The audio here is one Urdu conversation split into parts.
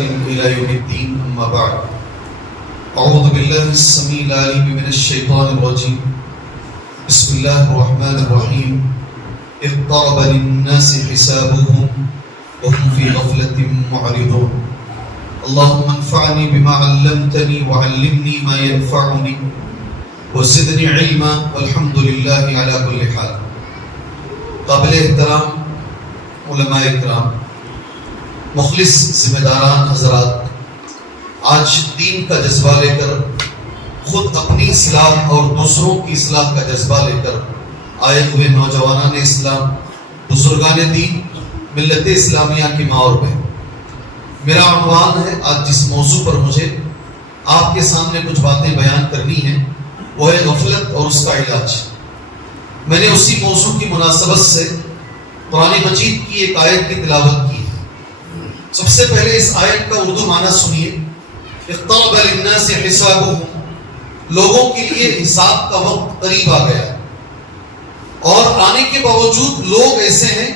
إلى يوم الدين أما بعد أعوذ بالله السميع العليم من الشيطان الرجيم بسم الله الرحمن الرحيم اقترب للناس حسابهم وهم في غفلة معرضون اللهم انفعني بما علمتني وعلمني ما ينفعني وزدني علما والحمد لله على كل حال. قابل احترام علماء اکرام، مخلص ذمہ داران حضرات، آج دین کا جذبہ لے کر، خود اپنی اصلاح اور دوسروں کی اصلاح کا جذبہ لے کر آئے ہوئے نوجوانان اسلام، بزرگان دین، ملت اسلامیہ کی ماں اور بہن، میرا عنوان ہے آج جس موضوع پر مجھے آپ کے سامنے کچھ باتیں بیان کرنی ہیں وہ ہے غفلت اور اس کا علاج. میں نے اسی موضوع کی مناسبت سے قرآن مجید کی ایک آیت کی تلاوت کی. سب سے پہلے اس آیت کا اردو معنی سنیے. اقترب للناس حسابهم، لوگوں کے لیے حساب کا وقت قریب آ گیا اور آنے کے باوجود لوگ ایسے ہیں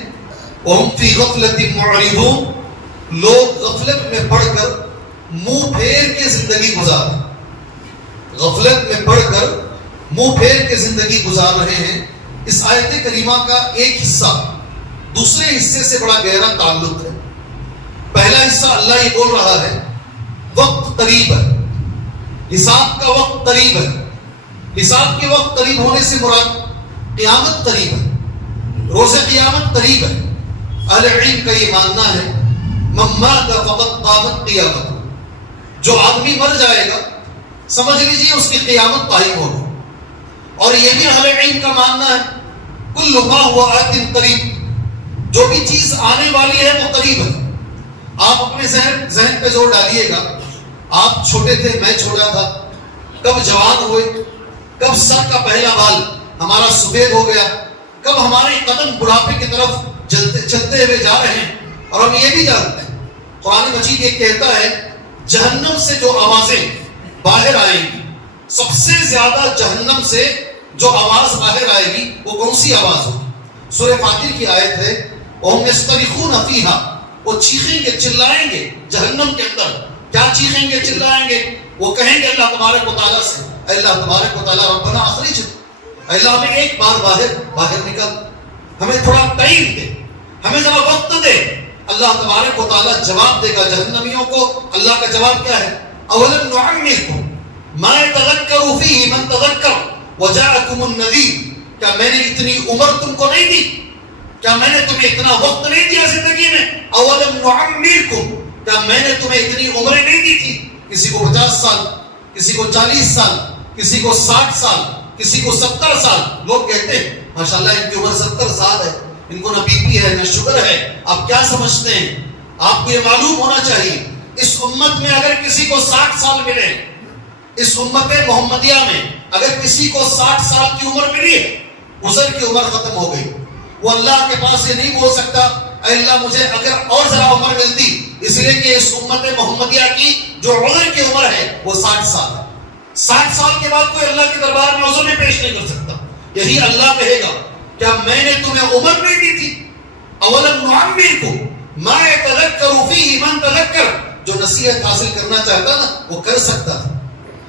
وهم فی غفلۃ معرضون، لوگ غفلت میں پڑھ کر منہ پھیر کے زندگی گزار رہے ہیں. غفلت میں پڑھ کر منہ پھیر کے زندگی گزار رہے ہیں. اس آیت کریمہ کا ایک حصہ دوسرے حصے سے بڑا گہرا تعلق ہے. پہلا حصہ اللہ یہ بول رہا ہے وقت قریب ہے، حساب کا وقت قریب ہے. حساب کے وقت قریب ہونے سے مراد قیامت قریب ہے، روز قیامت قریب ہے. اہل علم کا یہ ماننا ہے من مات فقد قامت قیامت، جو آدمی مر جائے گا سمجھ لیجیے اس کی قیامت قائم ہوگی. اور یہ بھی اہل علم کا ماننا ہے کل ما ہوا آت قریب، جو بھی چیز آنے والی ہے وہ قریب ہے. آپ اپنے ذہن پہ زور ڈالیے گا. آپ چھوٹے تھے، میں چھوٹا تھا، کب جوان ہوئے، کب سر کا پہلا بال ہمارا سفید ہو گیا، کب ہمارے قدم بڑھاپے کی طرف چلتے ہوئے جا رہے ہیں. اور ہم یہ بھی جانتے ہیں قرآن مجید یہ کہتا ہے جہنم سے جو آوازیں باہر آئیں گی، سب سے زیادہ جہنم سے جو آواز باہر آئے گی وہ کون سی آواز ہوگی؟ سورہ فاتر کی آیت ہے وَهُمْ يَصْطَرِخُونَ فِيهَا، وہ چیخیں گے، چلائیں گے جہنم کے اندر. کیا چیخیں گے، چلائیں گے؟ وہ کہیں گے اللہ تبارک و تعالیٰ سے، اے اللہ تبارک و تعالیٰ ربنا اخرج، اے اللہ ہمیں ایک بار باہر نکل، ہمیں تھوڑا ٹائم دے، ہمیں ذرا وقت دے. اللہ تبارک و تعالیٰ جواب دے گا جہنمیوں کو. اللہ کا جواب کیا ہے؟ اولم نعمرکم ما یتذکر فیہ من تذکر وجاءکم النذیر، کیا میں نے اتنی عمر تم کو نہیں دی؟ کیا میں نے تمہیں اتنا وقت نہیں دیا زندگی میں؟ اولم نعمرکم، کیا میں نے تمہیں اتنی عمریں نہیں دی تھی؟ کسی کو 50 سال، کسی کو 40 سال، کسی کو 60 سال، کسی کو 70 سال. لوگ کہتے ہیں ماشاءاللہ ان کی عمر 70 سال ہے، ان کو نہ بی پی ہے نہ شوگر ہے. آپ کیا سمجھتے ہیں؟ آپ کو یہ معلوم ہونا چاہیے اس امت میں اگر کسی کو 60 سال ملے، اس امت محمدیہ میں اگر کسی کو 60 سال کی عمر ملی ہے، عذر کی عمر ختم ہو گئی. وہ اللہ کے پاس یہ نہیں بول سکتا اے اللہ مجھے اگر اور ذرا عمر ملتی، اس لیے کہ اس امت محمدیہ کی جو عذر کی عمر ہے وہ 60 سال ہے. 60 سال کے بعد کوئی اللہ کے دربار میں عذر میں پیش نہیں کر سکتا. یہی اللہ کہے گا کیا میں نے تمہیں عمر نہیں دی تھی؟ اولم نعمرکم ما یتذکر فیہ من تذکر، جو نصیحت حاصل کرنا چاہتا نا وہ کر سکتا تھا.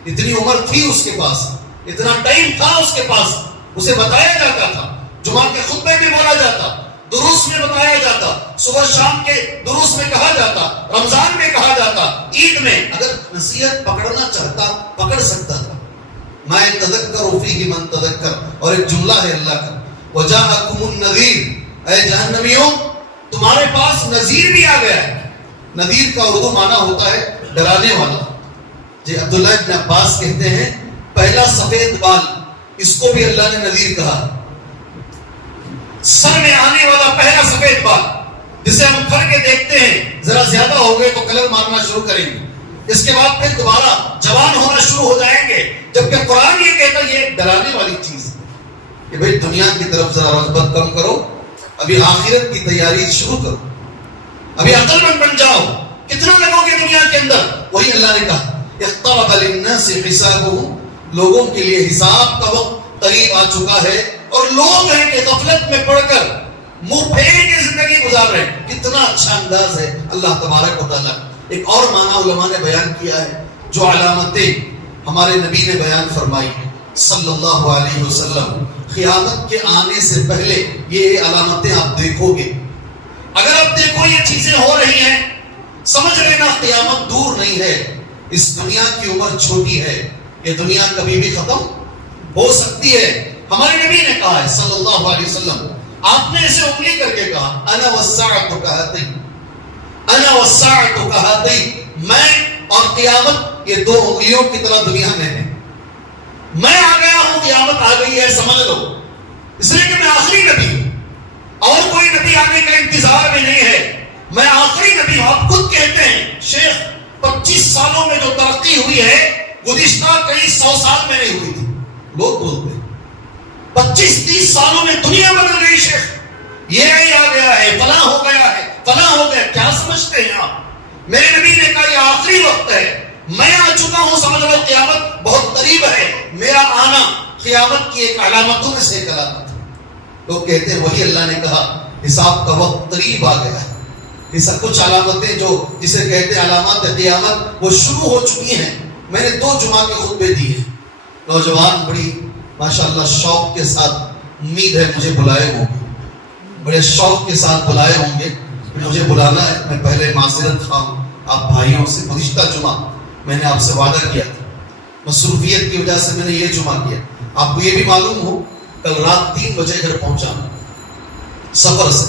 اتنی عمر تھی اس کے پاس، اتنا ٹائم تھا اس کے پاس، اسے بتایا جاتا تھا، جمعہ کے خطبے میں بولا جاتا، دروس میں بتایا جاتا، صبح شام کے دروس میں کہا جاتا، رمضان میں کہا جاتا، عید میں. اگر نصیحت پکڑنا چاہتا پکڑ سکتا تھا. ما یتذکر فیہ من تذکر. اور ایک جملہ ہے اللہ کا وجاءکم النذیر، اے جہنمیوں تمہارے پاس نذیر بھی آ گیا ہے. نذیر کا اردو معنی ہوتا ہے ڈرانے والا. جی عبداللہ ابن عباس کہتے ہیں پہلا سفید بال، اس کو بھی اللہ نے نذیر کہا. سر میں آنے والا پہلا سفید بال جسے ہم کر کے دیکھتے ہیں ذرا زیادہ ہو گئے تو کلر مارنا شروع کریں گے، اس کے بعد پھر دوبارہ جوان ہونا شروع ہو جائیں گے. جبکہ قرآن یہ کہتا ہے یہ ڈرانے والی چیز ہے کہ بھئی دنیا کی طرف ذرا رغبت کم کرو، ابھی آخرت کی تیاری شروع کرو، ابھی عقل مند بن جاؤ. کتنا لگو گے دنیا کے اندر؟ وہی اللہ نے کہا اقترب للناس حسابهم، لوگوں کے لیے حساب کا وقت قریب آ چکا ہے. اور لوگ ہیں کہ غفلت میں پڑ کر منہ پھیر کے زندگی گزار رہے ہیں. کتنا اچھا انداز ہے اللہ تبارک و تعالیٰ. ایک اور معنی علماء نے بیان کیا ہے، جو علامتیں ہمارے نبی نے بیان فرمائی صلی اللہ علیہ وسلم، قیامت کے آنے سے پہلے یہ علامتیں آپ دیکھو گے. اگر آپ دیکھو یہ چیزیں ہو رہی ہیں، سمجھ لینا قیامت دور نہیں ہے. اس دنیا کی عمر چھوٹی ہے، یہ دنیا کبھی بھی ختم ہو سکتی ہے. ہمارے نبی نے کہا ہے صلی اللہ علیہ وسلم، آپ نے اسے انگلی کر کے کہا، انا والساعۃ کہاتین، انا والساعۃ کہاتین، میں اور قیامت یہ دو انگلیوں کی طرح دنیا میں ہے. میں آ گیا ہوں، قیامت آ گئی ہے، سمجھ لو. اس لیے کہ میں آخری نبی ہوں، اور کوئی نبی آنے کا انتظار میں نہیں ہے. میں آخری نبی ہوں. آپ خود کہتے ہیں شیخ 25 سالوں میں جو ترقی ہوئی ہے گزشتہ کئی 100 سال میں نہیں ہوئی تھی. لوگ بولتے ہیں 25-30 سالوں میں دنیا بدل گئی شیخ، یہ آ گیا ہے، فلاں ہو گیا ہے، فلاں ہو گیا. کیا سمجھتے ہیں آپ؟ میرے نبی نے کہا یہ آخری وقت ہے، میں آ چکا ہوں، سمجھ لو قیامت بہت قریب ہے. میرا آنا قیامت کی ایک علامتوں میں سے ایک علامت ہے. لوگ کہتے ہیں وہی اللہ نے کہا حساب کا وقت قریب آ گیا ہے. یہ سب کچھ علامتیں جو جسے کہتے ہیں علامات قیامت، وہ شروع ہو چکی ہیں. میں نے 2 جمعہ کے خطبے دیے ہیں. نوجوان بڑی ماشاءاللہ شوق کے ساتھ، امید ہے مجھے بلائے ہوں گے، بڑے شوق کے ساتھ بلائے ہوں گے. مجھے بلانا ہے. میں پہلے معذرت خواہ ہوں آپ بھائیوں سے. گزشتہ جمعہ میں نے آپ سے وعدہ کیا تھا، مصروفیت کی وجہ سے میں نے یہ جمعہ کیا. آپ کو یہ بھی معلوم ہو کل رات 3 بجے گھر پہنچا سفر سے.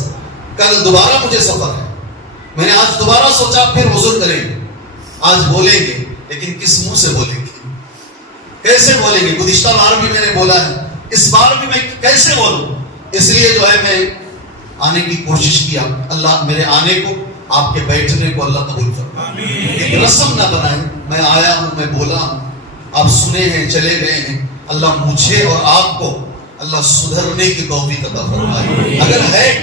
کل دوبارہ مجھے سفر ہے. میں نے آج دوبارہ سوچا پھر حضور کریں گے، آج بولیں گے، لیکن کس منہ سے بولیں گے، کیسے بولیں گے؟ گزشتہ بار بھی میں نے بولا ہے، اس بار بھی میں کیسے بولوں؟ اس لیے جو ہے میں آنے کی کوشش کیا. اللہ میرے آنے کو، آپ کے بیٹھنے کو اللہ قبول فرمائے. ایک رسم نہ بنائیں. میں آیا ہوں، میں بولا ہوں، آپ سنے ہیں، چلے گئے ہیں. اللہ مجھے اور آپ کو اللہ سدھرنے کی توفیق عطا فرمائے.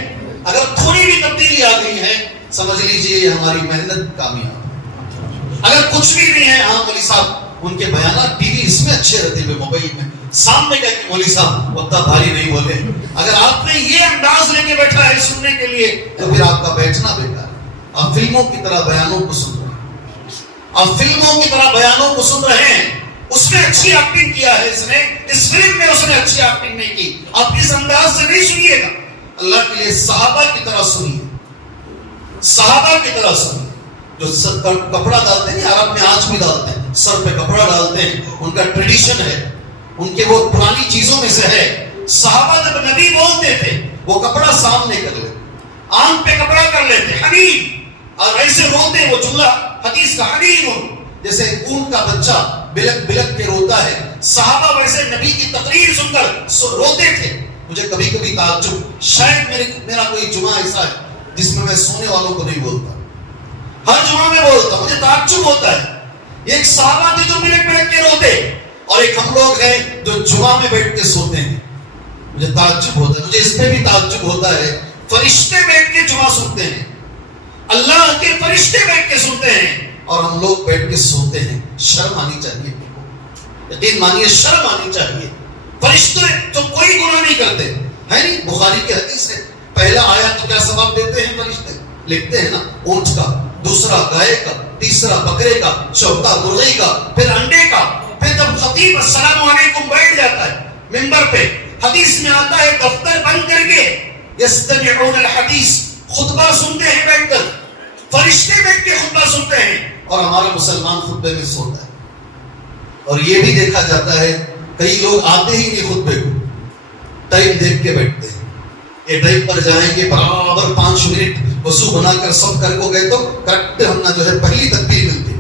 اگر تھوڑی بھی تبدیلی آ گئی ہے سمجھ لیجئے یہ ہماری محنت کامیاب. اگر کچھ بھی نہیں ہے، ہاں مولوی صاحب ان کے بیانات ٹی وی اس میں اچھے رہتے ہوئے موبائل میں سامنے کا کہ مولوی صاحب اتنا بھاری نہیں بولے. اگر آپ نے یہ انداز لے کے بیٹھا ہے سننے کے لیے تو پھر آپ کا بیٹھنا بیکار ہے. آپ فلموں کی طرح بیانوں کو سن رہے ہیں، آپ فلموں کی طرح بیانوں کو سن رہے ہیں. اس نے اچھی ایکٹنگ کیا ہے، اس فلم میں اس نے اچھی ایکٹنگ نہیں کی. آپ اس انداز سے نہیں سنیے گا. اللہ کے لیے صحابہ کی طرح سنیے، صحابہ کی طرح سنیے. جو سر پر کپڑا ڈالتے ہیں، عرب میں آج بھی ڈالتے ہیں، سر پہ کپڑا ڈالتے ہیں، ان کا ٹریڈیشن ہے، ان کے وہ پرانی چیزوں میں سے ہے. صحابہ جب نبی بولتے تھے وہ کپڑا سامنے کر لیتے، آنکھ پہ کپڑا کر لیتے، حنین، اور ایسے روتے. وہ جملہ حدیث کا حنین، جیسے اونٹ کا بچہ بلک بلک کے روتا ہے. صحابہ ویسے نبی کی تقریر سن کر روتے تھے. مجھے کبھی کبھی تعجب، شاید میرا کوئی جمعہ ایسا ہے جس میں سونے والوں کو نہیں بولتا، ہر جمعہ میں بولتا. مجھے تعجب ہوتا ہے، یہ ایک صحابہ تھے جو بلک بلک کے روتے، اور ایک ہم لوگ ہیں جو جمعہ میں بیٹھ کے سوتے ہیں. مجھے تعجب ہوتا ہے. مجھے اس پہ بھی تعجب ہوتا ہے، فرشتے بیٹھ کے جمعہ سنتے ہیں، اللہ کے فرشتے بیٹھ کے سنتے ہیں، اور ہم لوگ بیٹھ کے سوتے ہیں. شرم آنی چاہیے، یقین مانیے شرم آنی چاہیے. فرشتے تو کوئی گناہ نہیں کرتے، ہے نہیں؟ بخاری کی حدیث ہے، پہلا آیا تو کیا ثواب دیتے ہیں فرشتے؟ لکھتے ہیں نا، اونٹ کا، دوسرا گائے کا، تیسرا بکرے کا، چوتھا مرغی کا، پھر انڈے کا. پھر جب خطیب السلام علیکم بیٹھ جاتا ہے منبر پہ، حدیث میں آتا ہے دفتر بند کر کے یستمعون الحدیث، خطبہ سنتے ہیں بیٹھ کر. فرشتے بیٹھ کے خطبہ سنتے ہیں، اور ہمارا مسلمان خطبے میں سوتا ہے. اور یہ بھی دیکھا جاتا ہے کئی لوگ آتے ہی نہیں خطبے کو، ٹائم دیکھ کے بیٹھتے ہیں. یہ ٹائم پر جائیں گے برابر 5 منٹ وضو بنا کر سب کر کو گئے تو کریکٹ ہم نہ جو ہے پہلی تکبیر ملتی.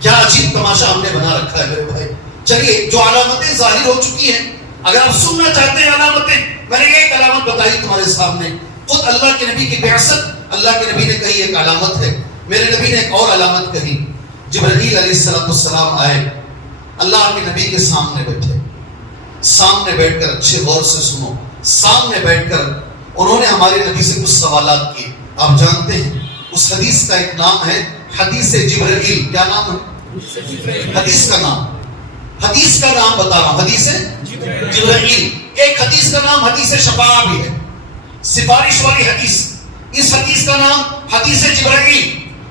کیا عجیب تماشا ہم نے بنا رکھا ہے میرے بھائی. چلیے جو علامتیں ظاہر ہو چکی ہیں، اگر آپ سننا چاہتے ہیں علامتیں، میں نے ایک علامت بتائی تمہارے سامنے. خود اللہ کے نبی کی بعثت، اللہ کے نبی نے کہی ایک علامت ہے. میرے نبی نے ایک اور علامت کہی. جبرائیل علیہ السلام آئے، اللہ کے نبی کے سامنے بیٹھے. سامنے بیٹھ کر اچھے غور سے سنو، سامنے بیٹھ کر انہوں نے ہمارے نبی سے کچھ سوالات کیے. آپ جانتے ہیں اس حدیث کا ایک نام ہے حدیث جبرائیل. کیا نام ہے حدیث کا نام؟ حدیث کا نام بتا رہا ہوں، حدیث جبرائیل. ایک حدیث کا نام حدیث شفاعہ بھی ہے، سفارش والی حدیث. اس حدیث کا نام حدیث جبرائیل.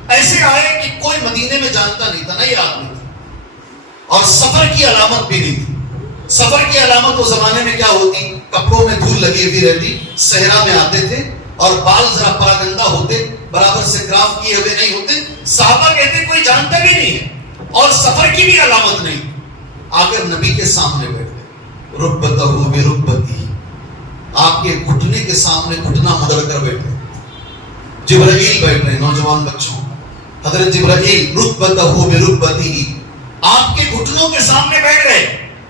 ایسے آئے کہ کوئی مدینے میں جانتا نہیں تھا، نئی آدمی تھی، اور سفر کی علامت بھی نہیں تھی۔ سفر کی علامت اس زمانے میں کیا ہوتی؟ کپڑوں میں دھول لگی ہوئی رہتی، صحرا میں آتے تھے اور بال ذرا پراگندہ ہوتے، برابر سے کراف کیے ہوئے نہیں ہوتے۔ صحابہ کہتے کوئی جانتا بھی نہیں ہے اور سفر کی بھی علامت نہیں۔ آ کر نبی کے سامنے بیٹھ گئے، رکبتہ برکبتی، آپ کے گھٹنے کے سامنے گھٹنا مدر کر بیٹھے۔ جبرائیل بیٹھ رہے، نوجوان بچوں، حضرت جبرائیل رکبتہ برکبتی آپ کے گھٹنوں کے سامنے بیٹھ گئے۔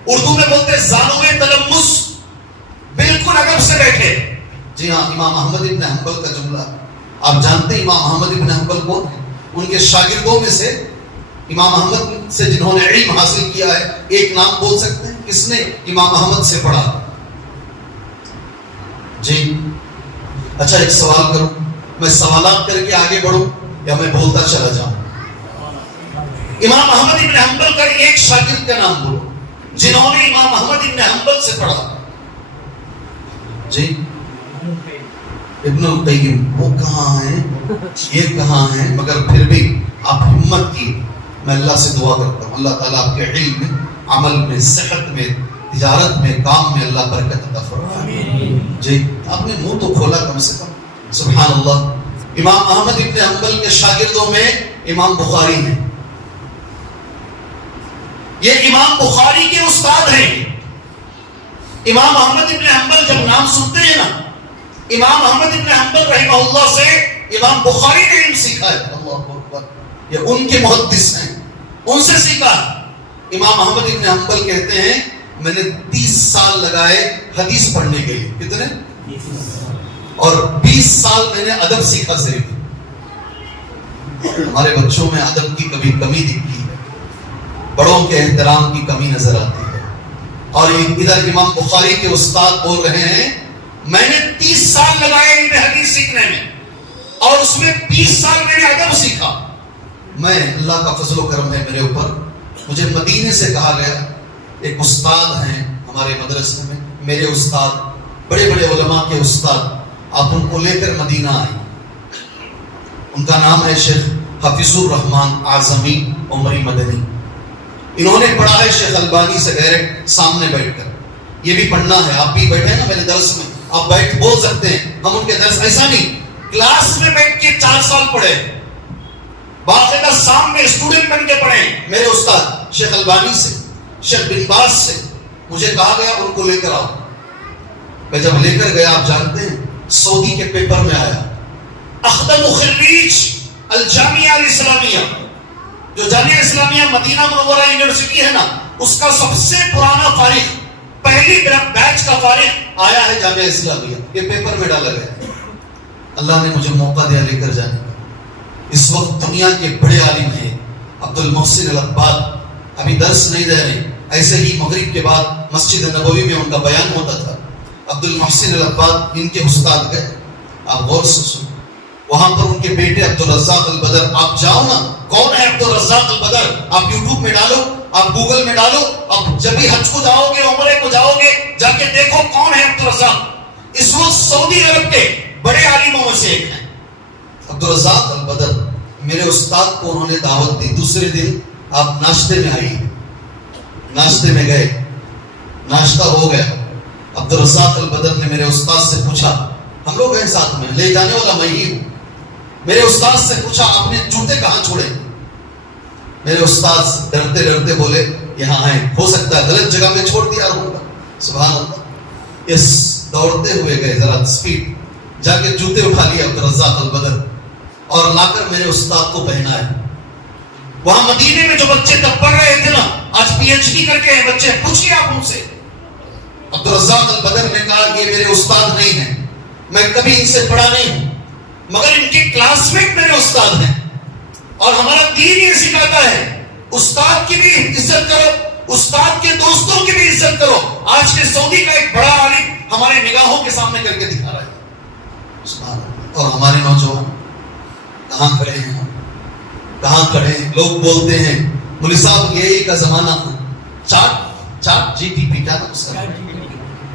اردو میں بولتے زانوے تلمس، بالکل ادب سے بیٹھے۔ جی ہاں، امام احمد ابن حنبل کا جملہ آپ جانتے ہیں۔ امام احمد ابن حنبل کون ہے؟ ان کے شاگردوں میں سے امام احمد سے جنہوں نے علم حاصل کیا ہے، ایک نام بول سکتے ہیں کس نے امام احمد سے پڑھا؟ جی اچھا، ایک سوال کروں، میں سوالات کر کے آگے بڑھوں یا میں بولتا چلا جاؤں؟ امام احمد ابن حنبل کا ایک شاگرد کا نام بولو جنہوں نے امام احمد ابن حنبل سے پڑھا۔ جی ابن القیم، وہ کہاں ہیں، یہ کہاں ہیں، مگر پھر بھی آپ ہمت کی۔ میں اللہ سے دعا کرتا ہوں اللہ تعالیٰ آپ کے علم میں، عمل میں، صحت میں، تجارت میں، کام میں اللہ برکت عطا فرمائے۔ جی آپ نے منہ تو کھولا کم سے کم، سبحان اللہ۔ امام احمد ابن حنبل کے شاگردوں میں امام بخاری ہیں، یہ امام بخاری کے استاد ہیں۔ امام احمد ابن حنبل جب نام سنتے ہیں نا، امام احمد ابن حنبل رحمہ اللہ سے امام بخاری نے علم سیکھا ہے۔ اللہ اکبر، یہ ان کے محدث ہیں، ان سے سیکھا۔ امام احمد ابن حنبل کہتے ہیں میں نے 30 سال لگائے حدیث پڑھنے کے لیے، کتنے؟ اور 20 سال میں نے ادب سیکھا صرف۔ ہمارے بچوں میں ادب کی کبھی کمی دکھتی ہے، بڑوں کے احترام کی کمی نظر آتی ہے۔ اور ادھر امام بخاری کے استاد بول رہے ہیں میں نے 30 سال لگائے علم حدیث سیکھنے میں اور اس میں 20 سال میں نے ادب سیکھا۔ میں اللہ کا فضل و کرم ہے میرے اوپر، مجھے مدینے سے کہا گیا ایک استاد ہیں ہمارے مدرسے میں، میرے استاد، بڑے بڑے علماء کے استاد، آپ ان کو لے کر مدینہ آئیں۔ ان کا نام ہے شیخ حفیظ الرحمان اعظمی عمری مدنی۔ انہوں نے پڑھا ہے شیخ البانی سے ڈائریکٹ سامنے بیٹھ کر۔ یہ بھی پڑھنا ہے، آپ بھی بیٹھے نا میرے درس میں، آپ بیٹھ بول سکتے ہیں، ہم ان کے درس ایسا نہیں کلاس میں بیٹھ کے 4 سال پڑھے، باقاعدہ سامنے اسٹوڈنٹ بن کے پڑھے۔ میرے استاد شیخ البانی سے، شیخ بن باز سے مجھے کہا گیا ان کو لے کر آؤ۔ میں جب لے کر گیا، آپ جانتے ہیں سعودی کے پیپر میں آیا اخدم خریج الجامعہ الاسلامیہ، جو جامعہ اسلامیہ مدینہ منورہ یونیورسٹی ہے نا، اس کا سب سے پرانا فارغ، پہلی بیچ کا فارغ آیا ہے جامعہ اسلامیہ، یہ پیپر میں ڈالا گیا۔ اللہ نے مجھے موقع دیا لے کر جانے کا۔ اس وقت دنیا کے بڑے عالم ہیں عبد المحسن العباد، ابھی درس نہیں دے رہے، ایسے ہی مغرب کے بعد مسجد نبوی میں ان کا بیان ہوتا تھا۔ عبد المحسن العباد ان کے استاد گئے، آپ غور سے سنیں، وہاں پر ان کے بیٹے عبد الرزاق البدر، آپ جاؤ نا، کون ہے عبد الرزاق البدر، آپ یوٹیوب میں ڈالو، آپ گوگل میں ڈالو، آپ جب بھی حج کو جاؤ گے، عمرے کو جاؤ گے، جا کے دیکھو کون ہے عبد الرزاق۔ اس وقت سعودی عرب کے بڑے عالموں میں سے ایک ہیں عبد الرزاق البدر۔ میرے استاد کو انہوں نے دعوت دی، دوسرے دن آپ ناشتے میں آئیے، ناشتے میں گئے، ناشتہ ہو گیا۔ عبد الرزاق البدر نے میرے استاد سے پوچھا، ہم لوگ ہیں ساتھ میں، لے جانے والا میں ہی ہوں، میرے استاد سے پوچھا آپ نے جوتے کہاں چھوڑے؟ میرے استاد ڈرتے ڈرتے بولے یہاں ہیں، ہو سکتا ہے غلط جگہ میں چھوڑ دیا ہوگا۔ سبحان اللہ، اس دوڑتے ہوئے گئے، ذرا اسپیڈ جا کے جوتے اٹھا لیے عبد الرزاق البدر اور لا کر میرے استاد کو پہنایا۔ وہاں مدینے میں جو بچے تب پڑھ رہے تھے نا، آج پی ایچ ڈی کر کے ہیں بچے، پوچھیے آپ ان سے۔ عبد الرزاق البدر نے کہا یہ میرے استاد نہیں ہیں، میں کبھی ان سے پڑھا نہیں ہوں، مگر ان کے کلاس میٹ میرے استاد ہیں، اور ہمارا دین یہ سکھاتا ہے استاد کی بھی عزت کرو، استاد کے دوستوں کی بھی عزت کرو۔ آج کے سعودی کا ایک بڑا عالم ہمارے نگاہوں کے سامنے کر کے دکھا رہا ہے، اور ہمارے نوجوان کہاں کھڑے ہیں، کہاں کھڑے ہیں؟ لوگ بولتے ہیں مولوی صاحب یہ کا زمانہ چاٹ جی ٹی پی، کیا نام اس کا؟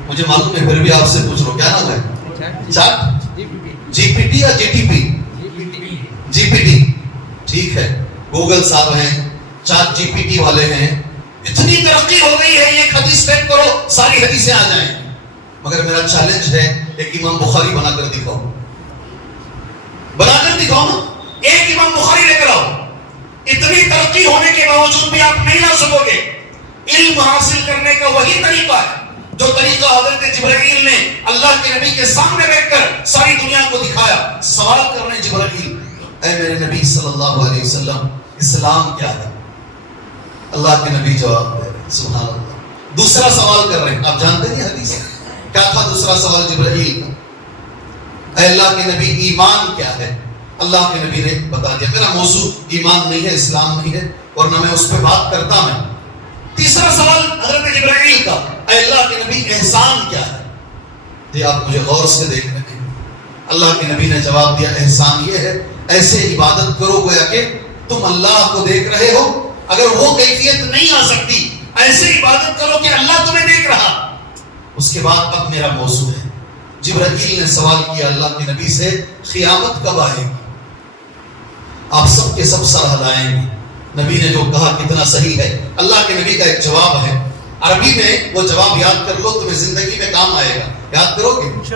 مجھے معلوم ہے، پھر بھی آپ سے پوچھ رہا ہوں کیا نام ہے؟ چاٹ جی پی ٹی یا جی ٹی پی؟ جی پی ٹی۔ ٹھیک ہے گوگل صاحب ہیں, چیٹ جی پی ٹی والے ہیں, اتنی ترقی ہو گئی ہے, ایک حدیث ٹائپ کرو ساری حدیثیں آ جائیں. مگر میرا چیلنج ہے ایک امام بخاری بنا کر دکھاؤ, بنا کر دکھاؤ نا, ایک امام بخاری لے کر آؤ. اتنی ترقی ہونے کے باوجود بھی آپ نہیں لا سکو گے. علم حاصل کرنے کا وہی طریقہ ہے جو طریقہ حضرت جبرائیل نے اللہ کے نبی کے سامنے بیٹھ کر ساری دنیا کو دکھایا. سوال کر رہے ہیں جبرائیل, اے میرے نبی صلی اللہ علیہ وسلم اسلام کیا ہے؟ اللہ کے نبی جواب دے رہے ہیں, سبحان اللہ. دوسرا سوال کر رہے ہیں, آپ جانتے ہیں حدیث کیا تھا دوسرا سوال جبرائیل کا؟ اے اللہ کے نبی ایمان کیا ہے؟ اللہ کے نبی نے بتا دیا میرا موضوع ایمان نہیں ہے, اسلام نہیں ہے, اور نہ میں اس پہ بات کرتا میں. تیسرا سوال حضرت جبرائیل کا, اے اللہ کے نبی احسان کیا ہے؟ جی آپ مجھے غور سے دیکھ رہے ہیں. اللہ کے نبی نے جواب دیا احسان یہ ہے ایسے عبادت کرو گویا کہ تم اللہ کو دیکھ رہے ہو. اگر وہ کیفیت نہیں آ سکتی ایسے عبادت کرو کہ اللہ تمہیں دیکھ رہا. اس کے بعد اب میرا موضوع ہے. جبرائیل نے سوال کیا اللہ کے نبی سے قیامت کب آئے گی؟ آپ سب کے سب سر ہلائیں گے. نبی نے جو کہا کتنا صحیح ہے. اللہ کے نبی کا ایک جواب ہے عربی میں, وہ جواب یاد کر لو تمہیں زندگی میں کام آئے گا. یاد کرو گے؟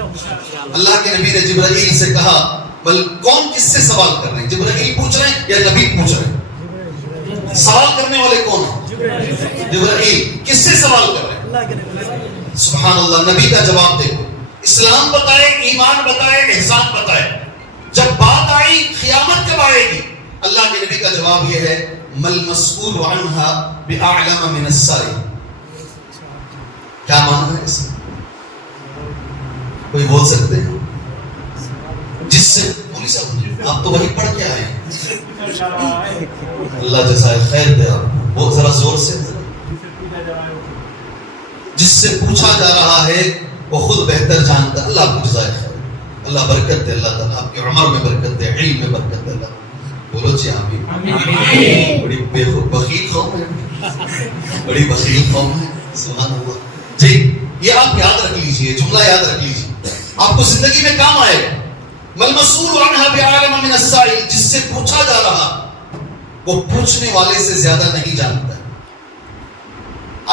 اللہ کے نبی نے جبرائیل سے کہا بل کون کس سے سوال کر رہے ہیں؟ جبرائیل پوچھ رہے ہیں یا نبی پوچھ رہے ہیں؟ سوال کرنے والے کون ہیں؟ جبرائیل. کس سے سوال کر رہے ہیں؟ سبحان اللہ. نبی کا جواب دیکھو, اسلام بتائے, ایمان بتائے, احسان بتائے. جب بات آئی قیامت کب آئے گی, اللہ کے نبی کا جواب یہ ہے مل مسئول عنہا بأعلم من السائل. کیا معنی ہے اس میں؟ کوئی بول سکتے ہیں؟ جس سے پولیس صاحب آپ تو وہی پڑھ کے آئے ہیں. اللہ جزائے خیر دے آپ کو. بہت ذرا زور سے. جس سے پوچھا جا رہا ہے وہ خود بہتر جانتا ہے. اللہ آپ کو جزائے خیر, اللہ برکت دے, اللہ تعالیٰ آپ کی عمر میں برکت دے, علم میں برکت دے. اللہ بولو جی آمین. بڑی بخیل قوم ہے, بڑی بخیل قوم ہے. سبحان اللہ. جی یہ آپ یاد رکھ لیجئے, جملہ یاد رکھ لیجئے, آپ کو زندگی میں کام آئے گا. مل مسئول عنہا بعالم من السائل, جس سے پوچھا جا رہا وہ پوچھنے والے سے زیادہ نہیں جانتا.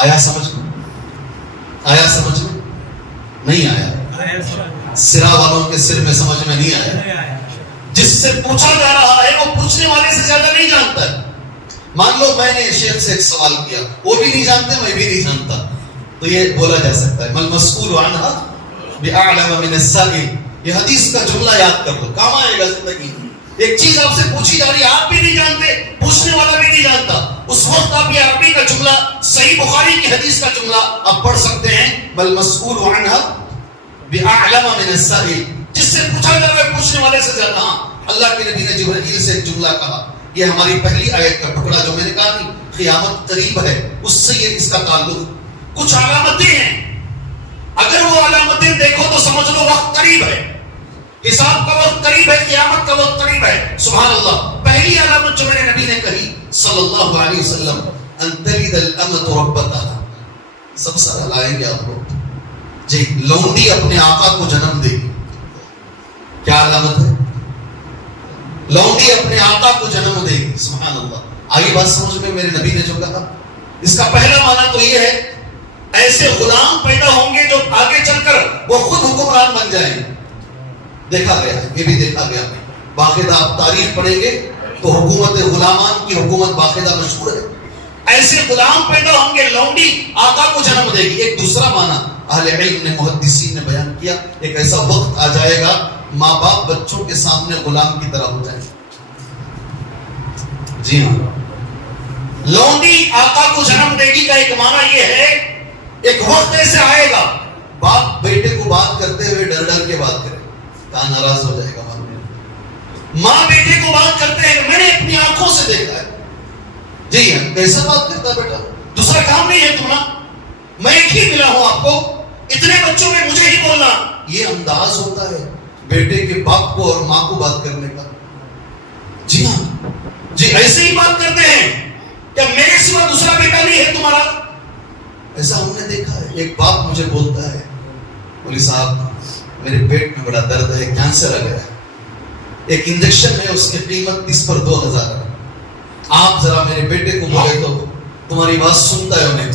آیا سمجھ میں؟ آیا سمجھ میں؟ نہیں آیا. سرا والوں کے سر میں سمجھ میں نہیں آیا. جس سے پوچھا جا رہا ہے وہ پوچھنے والے سے زیادہ نہیں جانتا ہے. مان لو میں نے شیخ سے ایک سوال کیا, وہ بھی نہیں جانتے, میں بھی نہیں جانتا, تو یہ بولا جا سکتا ہے مل مسئول عنہا بعالم من السائل. یہ حدیث کا جملہ یاد کر لو, کام آئے گا زندگی میں. ایک چیز آپ سے پوچھی جا رہی ہے, آپ بھی نہیں جانتے, پوچھنے والا بھی نہیں جانتا, اس وقت آپ یہ عربی کا جملہ, صحیح بخاری کی حدیث کا جملہ آپ پڑھ سکتے ہیں بل مسئول عنہا بعالم من السائل. جس سے پوچھا جا رہا ہے پوچھنے والے سے زیادہ. ہاں اللہ کے نبی نے جبرائیل سے ایک جملہ کہا, یہ ہماری پہلی آیت کا ٹکڑا جو میں نے کہا نہیں قیامت قریب ہے, اس سے یہ اس کا تعلق. کچھ علامتیں ہیں, اگر وہ علامتیں دیکھو تو سمجھ لو وقت قریب ہے, حساب کا وقت قریب ہے, قیامت کا وقت قریب ہے. سبحان اللہ. پہلی علامت جو میرے نبی نے کہی صلی اللہ علیہ وسلم, ان تلد الامۃ ربتها. سب سر لائیں گے آپ لوگ جی. لونڈی اپنے آقا کو جنم دے گی. کیا علامت ہے؟ لونڈی اپنے آقا کو جنم دے گی. سبحان اللہ. آئی بات سمجھ میں میرے نبی نے جو کہا؟ اس کا پہلا معنی تو یہ ہے ایسے غلام پیدا ہوں گے جو آگے چل کر وہ خود حکمران بن جائیں. دیکھا گیا, یہ بھی دیکھا گیا. باقاعدہ آپ تاریخ پڑھیں گے تو حکومت غلامان کی حکومت باقاعدہ مشہور ہے. ایسے غلام پیدا ہوں گے, لونڈی آقا کو جنم دے گی. ایک دوسرا معنی اہل علم نے, محدثین نے بیان کیا, ایک ایسا وقت آ جائے گا ماں باپ بچوں کے سامنے غلام کی طرح ہو جائے. جی ہاں, لونڈی آقا کو جنم دے گی کا ایک معنی یہ ہے ایک وقت ایسے آئے گا باپ بیٹے کو بات کرتے ہوئے ڈر ڈر کے بات کرے, کہاں ناراض ہو جائے گا. ماں بیٹے کو بات کرتے ہیں, میں نے اپنی آنکھوں سے دیکھا ہے. جی ہاں, کیسا بات کرتا بیٹا, دوسرا کام نہیں ہے تمہارا, میں ایک ہی ملا ہوں آپ کو, اتنے بچوں میں مجھے ہی بولنا. یہ انداز ہوتا ہے بیٹے کے باپ کو اور ماں کو بات کرنے کا. جی ہاں جی, ایسے ہی بات کرتے ہیں کہ میرے سوا دوسرا بیٹا نہیں ہے تمہارا. ایسا ہم نے دیکھا ہے. ایک باپ مجھے بولتا ہے, بولی صاحب میرے پیٹ میں بڑا درد ہے, کینسر آ گیا ہے, ایک انجیکشن ہے اس کی قیمت 30 پر 2000 ہے. آپ ذرا میرے بیٹے کو بولے تو تمہاری بات سنتا ہے انہیں.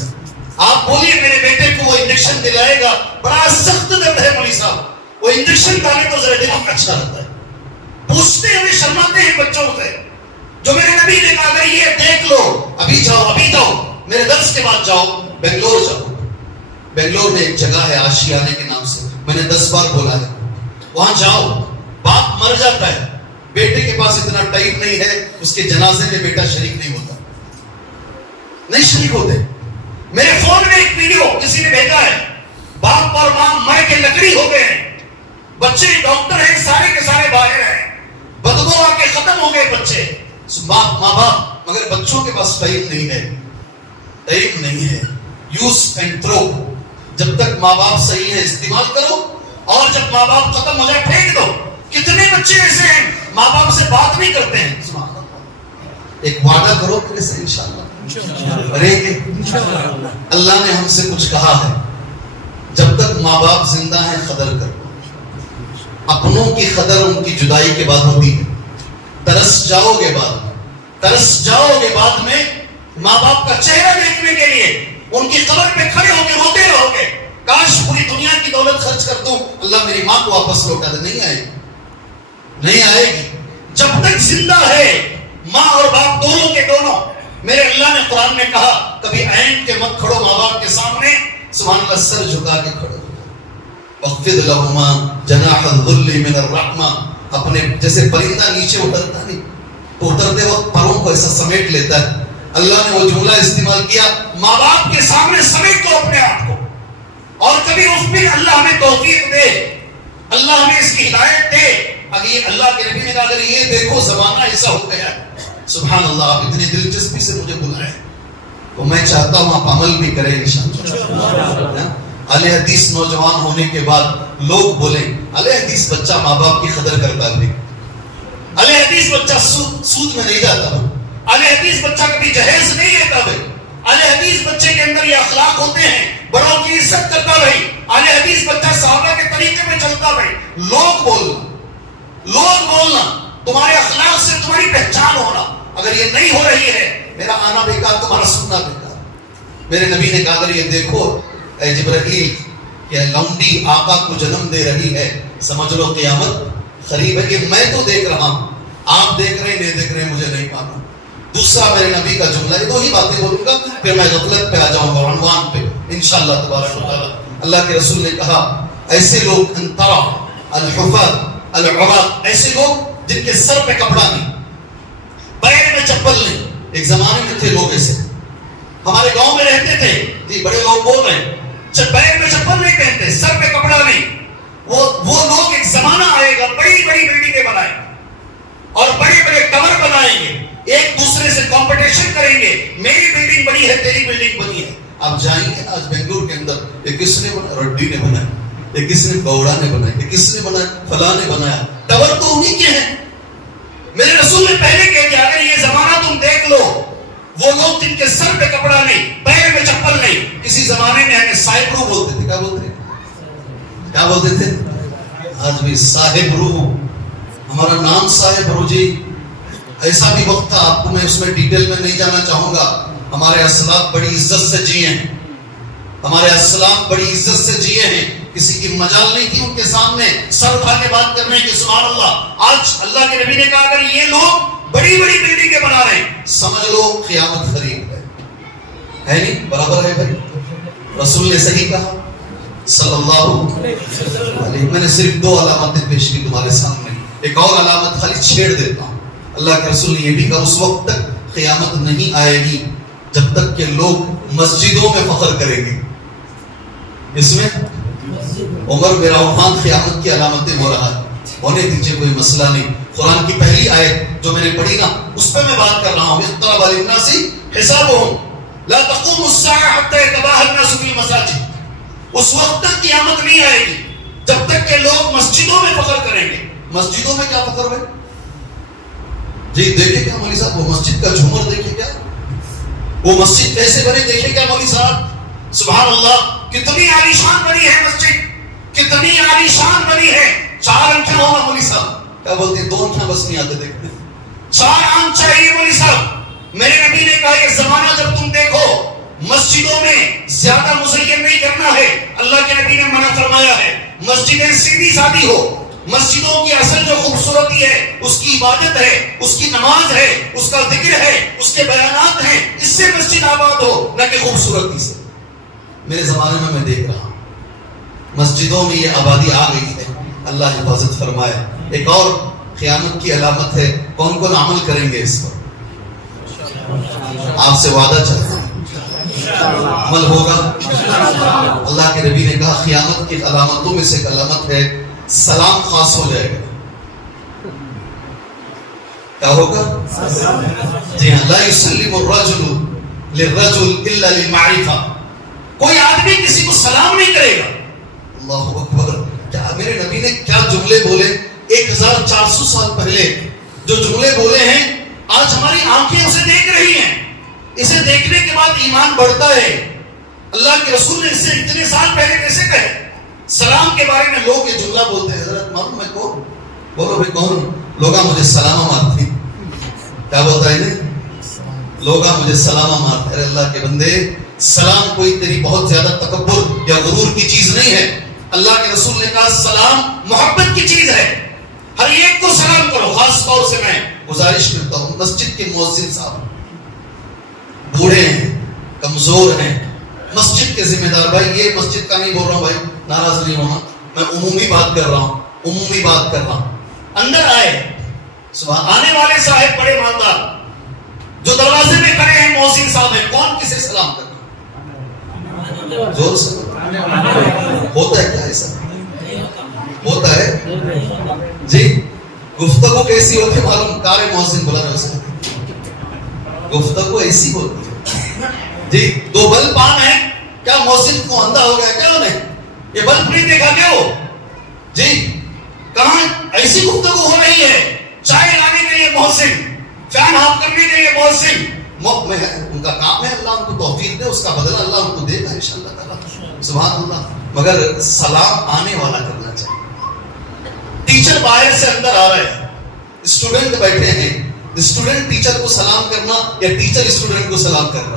آپ بولیے میرے بیٹے کو وہ انجیکشن دلائے گا, بڑا سخت درد ہے مولوی صاحب, وہ انجیکشن ڈالے تو ذرا دل اچھا رہتا ہے. پوچھتے ہوئے شرماتے ہیں بچوں سے, جو میرے نبی نے کہا اگر یہ دیکھ لو, ابھی جاؤ میرے درس کے بعد جاؤ بنگلور جاؤ. بنگلور میں ایک جگہ ہے آشیانے کے نام سے, میں نے 10 بار بولا ہے, وہاں جاؤ. باپ مر جاتا ہے, بیٹے کے پاس اتنا ٹائم نہیں ہے, اس کے جنازے میں بیٹا شریک نہیں ہوتا, نہیں شریک ہوتے. میرے فون میں ایک ویڈیو کسی نے بھیجا ہے, باپ اور ماں مر کے لکڑی ہو گئے ہیں, بچے ڈاکٹر ہیں, سارے کے سارے باہر ہیں, بدبو آ کے ختم ہو گئے بچے, ماں باپ, مگر بچوں کے پاس ٹائم نہیں ہے, ٹائم نہیں ہے. Use and through. جب تک ماں باپ صحیح ہے استعمال کرو, اور جب ماں باپ ختم ہو جائے پھینک دو. کتنے بچے ایسے ہیں ماں باپ سے بات نہیں کرتے ہیں. ایک وعدہ کرو پھر سے انشاءاللہ رہیں گے. اللہ نے ہم سے کچھ کہا ہے, جب تک ماں باپ زندہ ہیں قدر کرو. اپنوں کی قدر ان کی جدائی کے بعد ہوتی ہے. ترس جاؤ گے بعد میں ماں باپ کا چہرہ دیکھنے کے لیے ان کی قبر پہ کھڑے ہو کے روتے رہو گے, کاش پوری دنیا کی دولت خرچ کر دوں, اللہ میری ماں کو واپس لوٹا دے. نہیں آئے گی. جب تک زندہ ہے ماں اور باپ دونوں کے دونوں, میرے اللہ نے قرآن میں کہا کبھی عین کے مت کھڑو ماں باپ کے سامنے, سبحان اللہ, سر جھکا کے کھڑو. وَخْفِضْ لَهُمَا جَنَاحَ الذُّلِّ مِنَ الرَّحْمَةِ. اپنے جیسے پرندہ نیچے اترتا نہیں تو اترتے وقت پروں کو ایسا سمیٹ لیتا ہے, اللہ نے وہ جملہ استعمال کیا, ماں باپ کے سامنے سمیٹ دو اپنے آپ کو. اور کبھی اس میں اللہ ہمیں توفیق دے, اللہ ہمیں اس کی ہدایت دے. اگر یہ اللہ کے نبی نے کہا اگر یہ دیکھو زمانہ ایسا ہو گیا, سبحان اللہ, آپ اتنی دلچسپی سے مجھے بلائیں تو میں چاہتا ہوں آپ عمل بھی کریں انشاءاللہ. اہل حدیث نوجوان ہونے کے بعد لوگ بولیں اہل حدیث بچہ ماں باپ کی قدر کرتا ہے, اہل حدیث بچہ سود میں نہیں جاتا, اہل حدیث بچہ کبھی جہیز نہیں لیتا بھائی, اہل حدیث بچے کے اندر یہ اخلاق ہوتے ہیں, بڑوں کی عزت کرتا بھائی, اہل حدیث بچہ صحابہ کے طریقے میں چلتا بھائی. لوگ بولنا تمہارے اخلاق سے تمہاری پہچان ہونا. اگر یہ نہیں ہو رہی ہے میرا آنا بیکار, تمہارا سننا بیکار. میرے نبی نے کہا اگر یہ دیکھو اے جبرائیل کہ لونڈی آقا کو جنم دے رہی ہے, سمجھ لو قیامت قریب ہے. کہ میں تو دیکھ رہا ہوں, آپ دیکھ رہے ہیں نہیں دیکھ رہے ہیں مجھے نہیں معلوم. دوسرا میرے نبی کا جملہ, یہ 2 ہی باتیں بولوں گا پھر میں غفلت پہ آ جاؤں گا عنوان پہ انشاءاللہ تبارک و تعالی. اللہ کے رسول نے کہا ایسے لوگ انترا الحفاظ العراق, ایسے لوگ جن کے سر پہ کپڑا نہیں, پیر میں چپل نہیں. ایک زمانے میں تھے لوگ ایسے, ہمارے گاؤں میں رہتے تھے جی, بڑے لوگ بول رہے ہیں پیر میں چپل نہیں پہنتے, سر پہ کپڑا نہیں. وہ لوگ ایک زمانہ آئے گا بڑی بڑی بلڈنگیں بنائیں اور بڑے بڑے ٹاور بنائیں گے, ایک دوسرے سے کمپٹیشن کریں گے, میری بلڈنگ بنی ہے تیری بلڈنگ بنی ہے. آپ جائیں گے آج بنگلور کے اندر, یہ کس نے بنایا, ریڈی نے بنایا, یہ کس نے گوڑا نے بنایا, یہ کس نے بنایا, فلاں نے بنایا. ٹاور تو انہی کے ہیں. میرے رسول نے پہلے کہہ دیا اگر یہ زمانہ تم دیکھ لو, وہ لوگ جن کے سر پہ کپڑا نہیں, پیر میں چپل نہیں. کسی زمانے میں ہمیں صاحب روح بولتے تھے, کیا بولتے تھے, آج بھی صاحب روح, ہمارا نام صاحب روح جی. ایسا بھی وقت تھا, آپ کو میں اس میں ڈیٹیل میں نہیں جانا چاہوں گا. ہمارے اسلاف بڑی عزت سے جیے ہیں, ہمارے اسلاف بڑی عزت سے جیے ہیں, کسی کی مجال نہیں تھی ان کے سامنے سر اٹھا کے بات کرنے کی. سبحان اللہ. آج اللہ کے نبی نے کہا اگر یہ لوگ بڑی بڑی بلڈنگیں بنا رہے ہیں, سمجھ لو قیامت قریب ہے نہیں, برابر ہے بھائی. رسول نے صحیح کہا صلی اللہ علیہ. میں نے صرف 2 علامتیں پیش کی تمہارے سامنے, ایک اور علامت خالی چھیڑ دیتا ہوں. اللہ کے رسول نے یہ بھی کہا اس وقت تک قیامت نہیں آئے گی جب تک کہ لوگ مسجدوں میں فخر کریں گے. اس میں عمر میرا عمان قیامت کی علامتیں ہو رہا ہے, ہونے دیجیے, کوئی مسئلہ نہیں. قرآن کی پہلی آیت جو میں نے پڑھی نا اس پہ میں بات کر رہا ہوں. اقترب للناس حسابهم لا تقوم الساعة حتى يتباهى الناس في المساجد. اس وقت تک قیامت نہیں آئے گی جب تک کہ لوگ مسجدوں میں فخر کریں گے. مسجدوں میں کیا فخر ہے جی؟ دیکھیں کیا مولوی صاحب, وہ مسجد کا جھومر دیکھیں کیا, وہ مسجد کیسے بنے دیکھیں کیا مولوی صاحب. سبحان اللہ, کتنی عالیشان بنی ہے مسجد, کتنی عالیشان بنی ہے. 4 آنکھیں ہونا مولوی صاحب, کیا بولتے ہیں 2 آنکھیں بس نہیں آتے دیکھتے, 4 آنکھ چاہیے مولوی صاحب. میرے نبی نے کہا یہ زمانہ جب تم دیکھو مسجدوں میں زیادہ مزین نہیں کرنا ہے. اللہ کے نبی نے منع فرمایا ہے مسجدیں سیدھی سادی ہو. مسجدوں کی اصل جو خوبصورتی ہے اس کی عبادت ہے, اس کی نماز ہے, اس کا ذکر ہے, اس کے بیانات ہیں. اس سے مسجد آباد ہو, نہ کہ خوبصورتی سے. میرے زمانے میں دیکھ رہا ہوں مسجدوں میں یہ آبادی آ گئی ہے. اللہ حفاظت فرمائے. ایک اور قیامت کی علامت ہے, کون کون عمل کریں گے اس پر؟ آپ سے وعدہ چلتا ہے عمل ہوگا. اللہ کے نبی نے کہا قیامت کی علامتوں میں سے ایک علامت ہے سلام خاص ہو جائے گا. کیا ہوگا؟ جی ہاں, لا یسلم الرجل للرجل الا للمعرفہ. کوئی آدمی کسی کو سلام نہیں کرے گا. اللہ اکبر. کیا میرے نبی نے کیا جملے بولے 1400 سال پہلے. جو جملے بولے ہیں آج ہماری آنکھیں اسے دیکھ رہی ہیں. اسے دیکھنے کے بعد ایمان بڑھتا ہے. اللہ کے رسول نے اسے اتنے سال پہلے کیسے کہے؟ سلام کے بارے میں لوگ یہ جملہ بولتے ہیں, حضرت معلوم ہے کون؟ بولو بھائی کون؟ لوگا مجھے سلامہ مارتی. کیا بولتا ہے لوگا مجھے سلامہ مارتے. ارے اللہ کے بندے, سلام کوئی تیری بہت زیادہ تکبر یا غرور کی چیز نہیں ہے. اللہ کے رسول نے کہا سلام محبت کی چیز ہے. ہر ایک کو سلام کرو. خاص طور سے میں گزارش کرتا ہوں مسجد کے مؤذن صاحب بوڑھے ہیں, کمزور ہیں, مسجد کے ذمہ دار. بھائی یہ مسجد کا نہیں بول رہا ہوں, بھائی ناراض نہیں ہونا, میں عمومی بات کر رہا ہوں. عمومی بات کر رہا ہوں. اندر آئے آنے والے صاحب بڑے مالدار جو دروازے میں کھڑے ہیں مؤذن صاحب ہیں, کون کسے سلام کرنا؟ زور سے ہوتا ہے کیا ایسا ہوتا ہے؟ جی گفتگو کیسی ہوتی ہے معلوم؟ کار مؤذن بلا رہے اسے, گفتگو ایسی ہوتی ہے. جی دو بلب آن ہے, کیا مؤذن کو اندھا ہو گیا کیا انہیں؟ یہ بلب نہیں دیکھا کیا وہ؟ جی کہاں ایسی گفتگو ہو رہی ہے. چائے لانے کے لیے مؤذن, فین آف کرنے کے لیے مؤذن. موقع میں ہے, ان کا کام ہے, اللہ ان کو توفیق دے, اس کا بدلہ اللہ ان کو دے گا انشاءاللہ تعالی. سبحان اللہ. مگر سلام آنے والا کرنا چاہیے. ٹیچر باہر سے اندر آ رہے ہیں, اسٹوڈنٹ بیٹھے ہیں, اسٹوڈنٹ ٹیچر کو سلام کرنا یا ٹیچر اسٹوڈنٹ کو سلام کرنا؟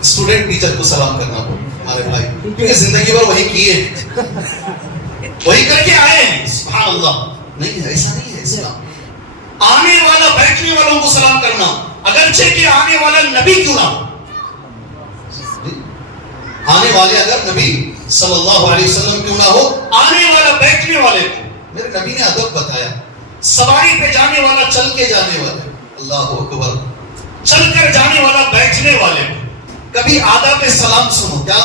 اسٹوڈنٹ ٹیچر کو سلام کرنا ہمارے بھائی, کیونکہ زندگی بھر وہی کیے, وہی کر کے آئے ہیں. سبحان اللہ. نہیں ایسا نہیں ہے اسلام. آنے والا بیٹھنے والوں کو سلام کرنا, اگرچہ کہ آنے والا نبی کیوں نہ ہو. آنے والے اگر نبی صلی اللہ علیہ وسلم کیوں نہ ہو, آنے والا بیٹھنے والے کو میرے نبی نے ادب بتایا. سواری پہ جانے والا چل کے جانے والے, اللہ اکبر, چل کر جانے والا بیٹھنے والے کو کبھی آداب سلام سنو. کیا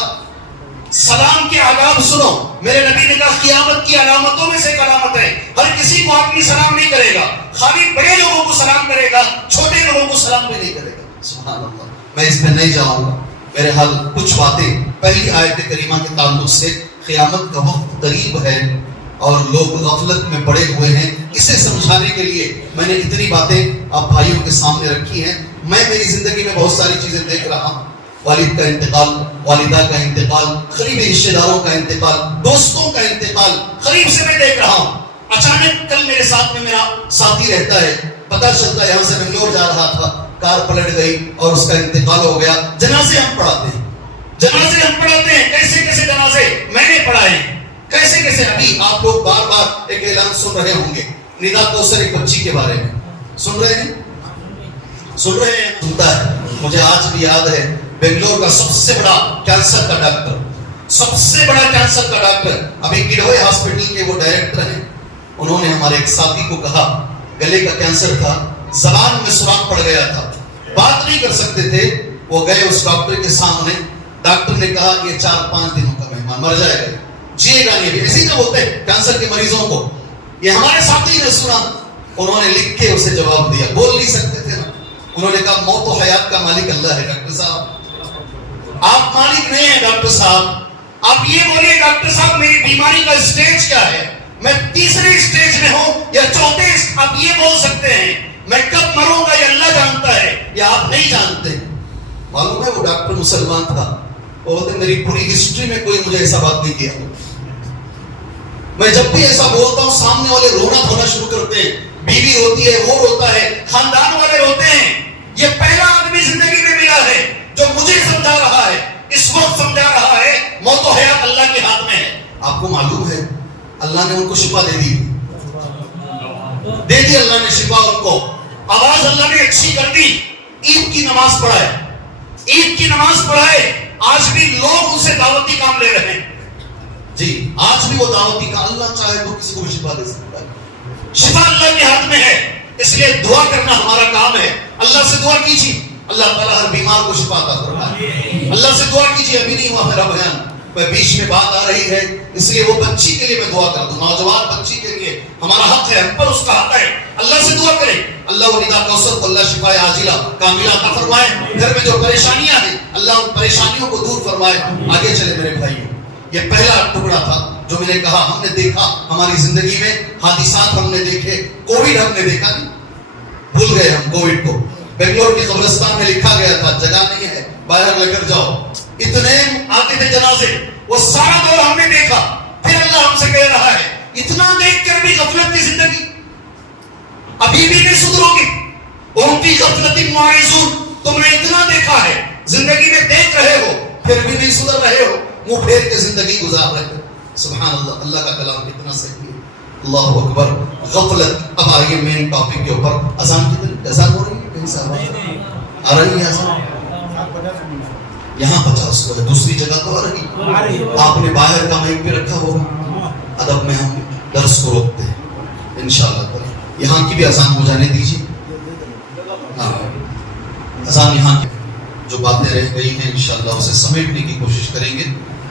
سلام کے آداب سنو. میرے نبی نے کہا قیامت کی علامتوں میں سے ایک علامت ہے ہر کسی کو آدمی سلام نہیں کرے گا, خالی بڑے لوگوں کو سلام کرے گا, چھوٹے لوگوں کو سلام بھی نہیں کرے گا. سبحان اللہ. میں اس میں نہیں جاؤں گا. میرے حال کچھ باتیں پہلی آیت کریمہ کے تعلق سے, قیامت کا وقت قریب ہے اور لوگ غفلت میں پڑے ہوئے ہیں. اسے سمجھانے کے لیے میں نے اتنی باتیں آپ بھائیوں کے سامنے رکھی ہیں. میں میری زندگی میں بہت ساری چیزیں دیکھ رہا ہوں. والد کا انتقال, والدہ کا انتقال, قریبی رشتہ داروں کا انتقال, دوستوں کا انتقال قریب سے میں دیکھ رہا ہوں. اچانک کل میرے ساتھ میں میرا ساتھی رہتا ہے, پتہ چلتا ہے یہاں سے بنگلور جا رہا تھا, کار پلٹ گئی اور اس کا انتقال ہو گیا. جنازے ہم پڑھاتے ہیں, جنازے ہم پڑھاتے ہیں. کیسے کیسے جنازے میں نے پڑھائے ہیں, کیسے کیسے. ابھی آپ لوگ بار بار ایک اعلان سن رہے ہوں گے, ندا کوثر ایک بچی کے بارے میں سن رہے ہیں, سن رہے ہیں, سنتا ہے. مجھے آج بھی یاد ہے بنگلور کا سب سے بڑا کینسر کا ڈاکٹر, سب سے بڑا کینسر کا ڈاکٹر, ابھی کڈوے ہاسپٹل کے وہ ڈائریکٹر ہیں. انہوں نے ہمارے ایک ساتھی کو کہا گلے کا کینسر تھا, زبان میں سوراخ پڑ گیا تھا, بات نہیں کر سکتے تھے. وہ گئے اس ڈاکٹر کے سامنے, ڈاکٹر نے کہا یہ 4-5 دنوں کا مہمان, مر جائے گا, جیے گا نہیں. اسی کا بولتے ہیں کینسر کے مریضوں کو. یہ ہمارے ساتھی نے سنا, انہوں نے لکھ کے اسے جواب دیا. بول نہیں سکتے تھے نا. انہوں نے کہا موت و حیات کا مالک اللہ ہے ڈاکٹر صاحب, آپ مالک نہیں ہیں ڈاکٹر صاحب. آپ یہ بولیے ڈاکٹر صاحب میری بیماری کا اسٹیج کیا ہے, میں تیسرے اسٹیج میں ہوں یا چوتھے. آپ یہ بول سکتے ہیں میں کب مروں گا یہ اللہ جانتا ہے, یا آپ نہیں جانتے. معلوم ہے وہ ڈاکٹر مسلمان تھا. وہ بولتے میری پوری ہسٹری میں کوئی مجھے ایسا بات نہیں کیا. میں جب بھی ایسا بولتا ہوں سامنے والے رونا دھونا شروع کرتے ہیں. بیوی روتی ہے، وہ روتا ہے، خاندان والے روتے ہیں. یہ پہلا آدمی زندگی میں ملا ہے جو مجھے سمجھا رہا ہے، اس وقت سمجھا رہا ہے موت و حیات اللہ کے ہاتھ میں ہے. آپ کو معلوم ہے اللہ نے ان کو شفا دے دی اللہ نے شفا. ان کو آواز اللہ نے اچھی کر دی. عید کی نماز پڑھائے، عید کی نماز پڑھائے. آج بھی لوگ اسے دعوتی کام لے رہے ہیں. جی آج بھی وہ دعوتی کا اللہ چاہے تو کسی کو بھی شفا دے سکتا ہے. شفا اللہ کے ہاتھ میں ہے. اس لیے دعا کرنا ہمارا کام ہے. اللہ سے دعا کیجیے اللہ تعالیٰ ہر بیمار کو شفا عطا فرمائے. اللہ سے دعا کیجیے. ابھی نہیں ہوا میرا بیان، بیچ میں بات آ رہی ہے اس لیے وہ بچی کے لیے میں دعا کر دوں. نوجوان بچی کے لیے ہمارا حق ہے، ہم پر اس کا حق ہے. اللہ سے دعا کریں اللہ ولیدہ کوثر کو اللہ شفا عاجلہ کاملہ عطا فرمائے. گھر میں جو پریشانیاں ہیں اللہ ان پریشانیوں کو دور فرمائے. آگے چلے میرے بھائیوں، یہ پہلا ٹکڑا تھا جو میں نے کہا. ہم نے دیکھا ہماری زندگی میں حادثات ہم نے دیکھے. کووڈ ہم نے دیکھا نہیں، بھول گئے ہم کووڈ کو. بنگلور کے قبرستان میں لکھا گیا تھا جگہ نہیں ہے باہر لے کر جاؤ. اتنے آتے تھے جنازے، وہ سارا دور ہم نے دیکھا. پھر اللہ ہم سے کہہ رہا ہے اتنا دیکھ کر بھی غفلت کی زندگی ابھی بھی نہیں سدھرو گی. ان کی غفلت معرضون، تم نے اتنا دیکھا ہے زندگی میں دیکھ رہے ہو پھر بھی نہیں سدھر رہے ہو، منہ پھیر کے زندگی گزار رہے ہو. سبحان اللہ، اللہ کا کلام کتنا صحیح ہے. اللہ اکبر. غفلت. اب آئیے مین ٹاپک کے اوپر. اذان کتنی اذان ہو رہی ہے؟ کہیں سے آ رہی ہے اذان؟ یہاں 50 کو ہے، دوسری جگہ تو آ رہی. آپ نے باہر کا مائک بھی رکھا ہوگا. ادب میں ہم درس کو روکتے ہیں انشاءاللہ. یہاں کی بھی اذان ہو جانے دیجیے. ہاں اذان یہاں کی جو باتیں رہ گئی ہیں انشاءاللہ اسے سمیٹنے کی کوشش کریں گے.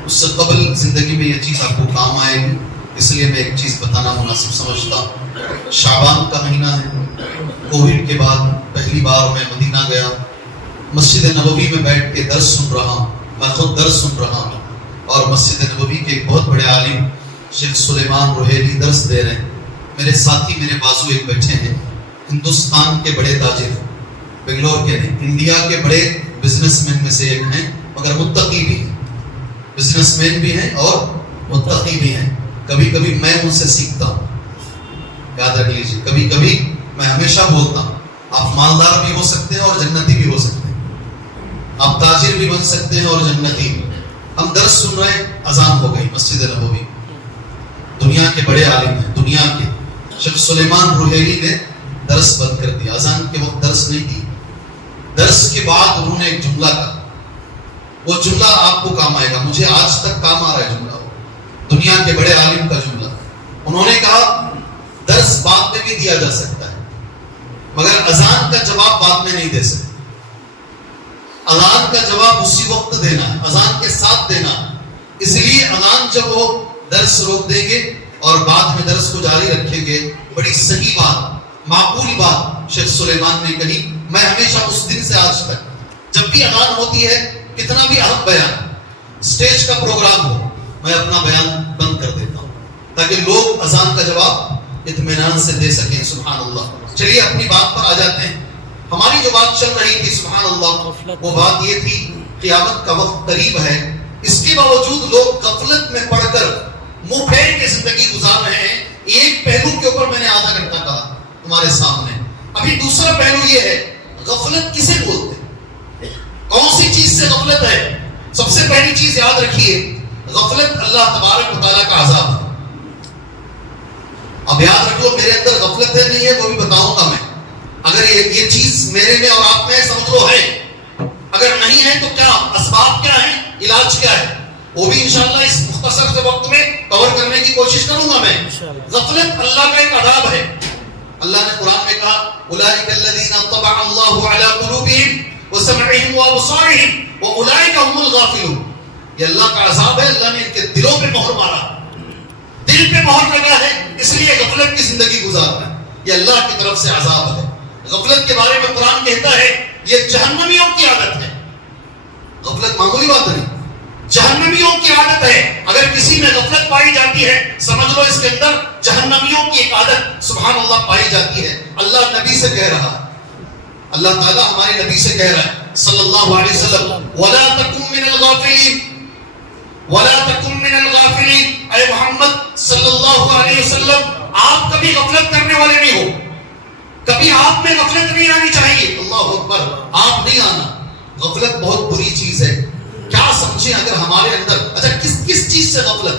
اس سے قبل زندگی میں یہ چیز آپ کو کام آئے گی، اس لیے میں ایک چیز بتانا مناسب سمجھتا ہوں. شعبان کا مہینہ ہے. کووڈ کے بعد پہلی بار میں مدینہ گیا. مسجد نبوی میں بیٹھ کے درس سن رہا ہوں. میں خود درس سن رہا ہوں اور مسجد نبوی کے ایک بہت بڑے عالم شیخ سلیمان روحیلی درس دے رہے ہیں. میرے ساتھی میرے بازو ایک بیٹھے ہیں، ہندوستان کے بڑے تاجر، بنگلور کے نہیں، انڈیا کے بڑے بزنس مین میں سے ایک ہیں، مگر متقی بھی ہیں. بزنس مین بھی ہیں اور متقی بھی ہیں. کبھی کبھی میں ان سے سیکھتا ہوں. یاد رکھ لیجیے، کبھی کبھی میں ہمیشہ بولتا ہوں آپ مالدار بھی ہو سکتے ہیں اور جنتی بھی ہو سکتے ہیں، آپ تاجر بھی بن سکتے ہیں اور جنتی بھی. ہم درس سن رہے ہیں، اذان ہو گئی. مسجد نبوی دنیا کے بڑے عالم ہیں، دنیا کے شیخ سلیمان روحیلی نے درس بند کر دیا. اذان کے وقت درس نہیں دی. درس کے بعد انہوں نے ایک جملہ کہا، وہ جملہ آپ کو کام آئے گا. مجھے آج تک کام آ رہا ہے جملہ، دنیا کے بڑے عالم کا جملہ. انہوں نے کہا درس بعد میں بھی دیا جا سکتا ہے مگر اذان کا جواب بعد میں نہیں دے سکتے. اذان کا جواب اسی وقت دینا ہے، اذان کے ساتھ دینا ہے. اس لیے اذان جب وہ درس روک دیں گے اور بعد میں درس کو جاری رکھیں گے. بڑی صحیح بات، معقول بات شیخ سلیمان نے کہی. میں ہمیشہ اس دن سے آج تک جب بھی اذان ہوتی ہے، کتنا بھی اہم بیان، اسٹیج کا پروگرام ہو، میں اپنا بیان بند کر دیتا ہوں تاکہ لوگ اذان کا جواب اطمینان سے دے سکیں. سبحان اللہ. چلیے اپنی بات پر آ جاتے ہیں. ہماری جو بات چل رہی تھی سبحان اللہ، وہ بات یہ تھی قیامت کا وقت قریب ہے. اس کے باوجود لوگ غفلت میں پڑ کر منہ پھیر کے زندگی گزار رہے ہیں. ایک پہلو کے اوپر میں نے آدھا گھنٹہ کہا تمہارے سامنے. ابھی دوسرا پہلو یہ ہے غفلت کسے بولتے ہیں، کون سی چیز سے غفلت ہے. سب سے پہلی چیز یاد رکھیے، غفلت اللہ تبارک و تعالیٰ کا عذاب ہے. اب یاد رکھو میرے اندر غفلت ہے نہیں ہے وہ بھی بتاؤں گا میں. اگر یہ چیز میرے میں اور آپ میں سمجھ لو ہے، اگر نہیں ہے تو کیا اسباب کیا ہیں، علاج کیا ہے، وہ بھی انشاءاللہ اس مختصر سے وقت میں کور کرنے کی کوشش کروں گا میں. غفلت اللہ کا ایک عذاب ہے. اللہ نے قرآن میں کہا اولئک الذین طبع اللہ علی قلوبہم وسمعہم وابصارہم واولئک هم الغافلون. یہ اللہ کا عذاب ہے. اللہ نے ان کے دلوں پہ مہر مارا، دل پہ مہر لگا ہے، اس لیے غفلت کی زندگی گزارنا یہ اللہ کی طرف سے عذاب ہے. غفلت کے بارے میں قرآن کہتا ہے یہ جہنمیوں کی عادت ہے. غفلت معمولی بات نہیں، جہنمیوں کی عادت ہے. اگر کسی میں غفلت پائی جاتی ہے سمجھ لو اس کے اندر جہنمیوں کی ایک عادت سبحان اللہ پائی جاتی ہے. اللہ نبی سے کہہ رہا ہے، اللہ تعالیٰ ہمارے نبی سے کہہ رہا ہے صلی اللہ علیہ وسلم وَلَا تَكُن مِّنَ الْغَافِلِينَ وَلَا تَكُن مِّنَ الْغَافِلِينَ. اے محمد صلی اللہ علیہ وسلم آپ کبھی غفلت کرنے والے نہیں ہو. کبھی آپ میں غفلت نہیں آنی چاہیے. اللہ اکبر. آپ نہیں آنا. غفلت بہت بری چیز ہے. کیا سمجھیں اگر ہمارے اندر اچھا کس چیز سے غفلت؟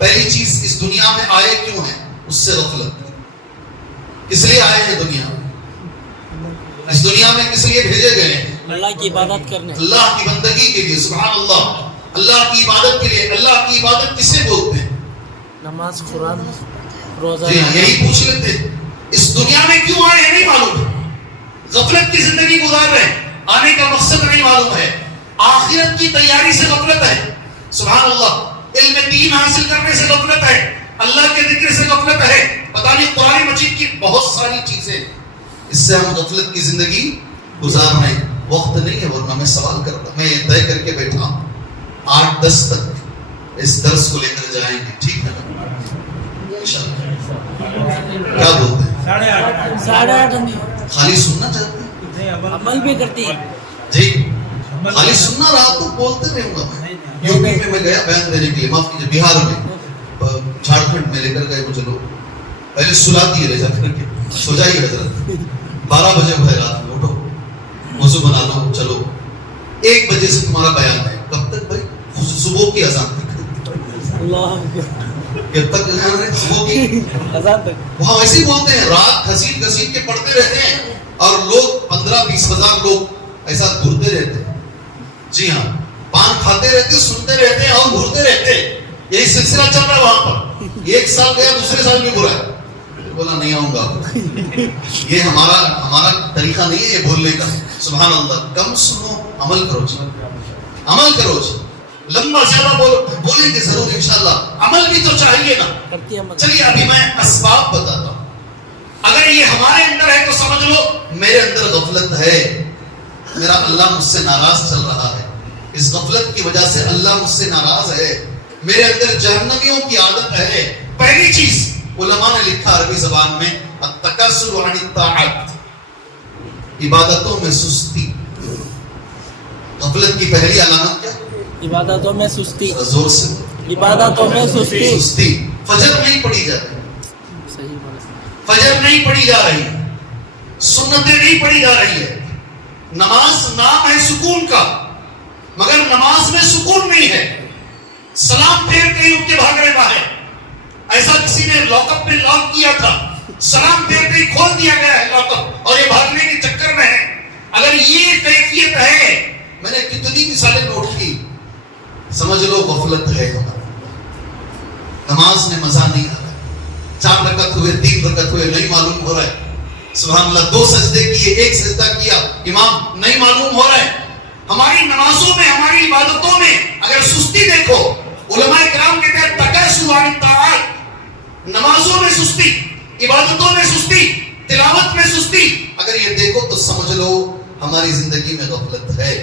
پہلی چیز اس دنیا میں آئے کیوں ہیں اس سے غفلت. کس لیے آئے ہیں دنیا میں؟ اس دنیا میں کس لیے بھیجے گئے ہیں؟ اللہ کی عبادت کرنے, اللہ کی بندگی کے لیے. سبحان اللہ. اللہ کی عبادت کے لیے. اللہ کی عبادت کسے بولتے ہیں؟ نماز, قرآن, روزہ. جی ہاں, یہی پوچھ لیتے ہیں. اس دنیا میں کیوں آئے ہیں نہیں معلوم. غفلت کی زندگی گزار رہے ہیں. آنے کا مقصد نہیں معلوم ہے. آخرت کی تیاری سے غفلت ہے. سبحان اللہ. علم دین حاصل کرنے سے غفلت ہے. اللہ کے ذکر سے غفلت ہے. پتہ نہیں قرآن مجید کی بہت ساری چیزیں, اس سے ہم غفلت کی زندگی گزار رہے ہیں. وقت نہیں ہے ورنہ میں سوال کرتا. میں یہ طے کر کے بیٹھا ہوں 8-10 تک اس درس کو لے کر جائیں گے. ٹھیک ہے نا؟ کیا بولتے ہیں؟ 8:30 خالی سننا چاہتے ہیں؟ عمل بھی کرتی ہے. جی خالی سننا رہا تو بولتے رہوں گا. یو پی میں میں گیا بیان دینے کے لیے, معاف کیجیے بہار میں, جھارکھنڈ میں لے کر گئے مجھے لوگ. پہلے سلا دیے رہ جا کر کے, سو جائیے حضرت, 12 بجے ہوئے رات میں, اٹھو وضو بنا لو, چلو 1 بجے سے تمہارا بیان ہے. کب تک بھائی؟ صبح کی اذان تک. اللہ کب تک صبح کی اذان تک. وہاں ویسے ہی بولتے ہیں, رات گھسیٹ گھسیٹ کے پڑھتے رہتے ہیں اور لوگ 15-20 ہزار لوگ ایسا گھرتے رہتے ہیں. جی ہاں, پان کھاتے رہتے, سنتے رہتے ہیں اور گھرتے رہتے ہیں. یہی سلسلہ چل رہا ہے وہاں پر. 1 سال گیا, دوسرے سال بھی برا ہے. بولا نہیں آؤں گا. یہ ہمارا طریقہ نہیں ہے یہ بولنے کا. سبحان اللہ. کم سنو, عمل کرو جی, عمل کرو جی. لمبا زیادہ بولیں گے ضرور انشاءاللہ. عمل بھی تو چاہیے نا. چلیے ابھی میں اسباب بتاتا ہوں. اگر یہ ہمارے اندر ہے تو سمجھ لو میرے اندر غفلت ہے. میرا اللہ مجھ سے ناراض چل رہا ہے. اس غفلت کی وجہ سے اللہ مجھ سے ناراض ہے. میرے اندر جہنمیوں کی عادت ہے. پہلی چیز علماء نے لکھا عربی زبان میں, التکاسل عن الطاعات, عبادتوں میں سستی. غفلت کی پہلی علامت کیا؟ عبادتوں میں سستی. زور سے عبادتوں میں سستی. فجر نہیں پڑھی جا رہی. صحیح بات. فجر نہیں پڑھی جا رہی, سنتیں نہیں پڑھی جا رہی ہے. نماز نام ہے سکون کا, مگر نماز میں سکون نہیں ہے. سلام پھیر کے اٹھ کے بھاگ رہے باہر. ایسا کسی نے لاک اپ میں لاک کیا تھا, سلام پھیر کے کھول دیا گیا ہے لاک اپ, اور یہ بھاگنے کے چکر میں ہے. اگر یہ کیفیت ہے, میں نے کتنی مثالیں نوٹ کی, سمجھ لو غفلت ہے ہماری. نماز میں مزہ نہیں آ رہا. 4 رکعت ہوئے, 3 رکعت ہوئے, نہیں معلوم ہو رہا ہے. سبحان اللہ. 2 سجدے کیے, 1 سجدہ کیا, امام نہیں معلوم ہو رہا ہے. ہماری نمازوں میں, ہماری عبادتوں میں اگر سستی دیکھو, علماء کرام کہتے ہیں تکاسل عن الطاعات. نمازوں میں سستی, عبادتوں میں سستی, تلاوت میں سستی. اگر یہ دیکھو تو سمجھ لو ہماری زندگی میں غفلت ہے.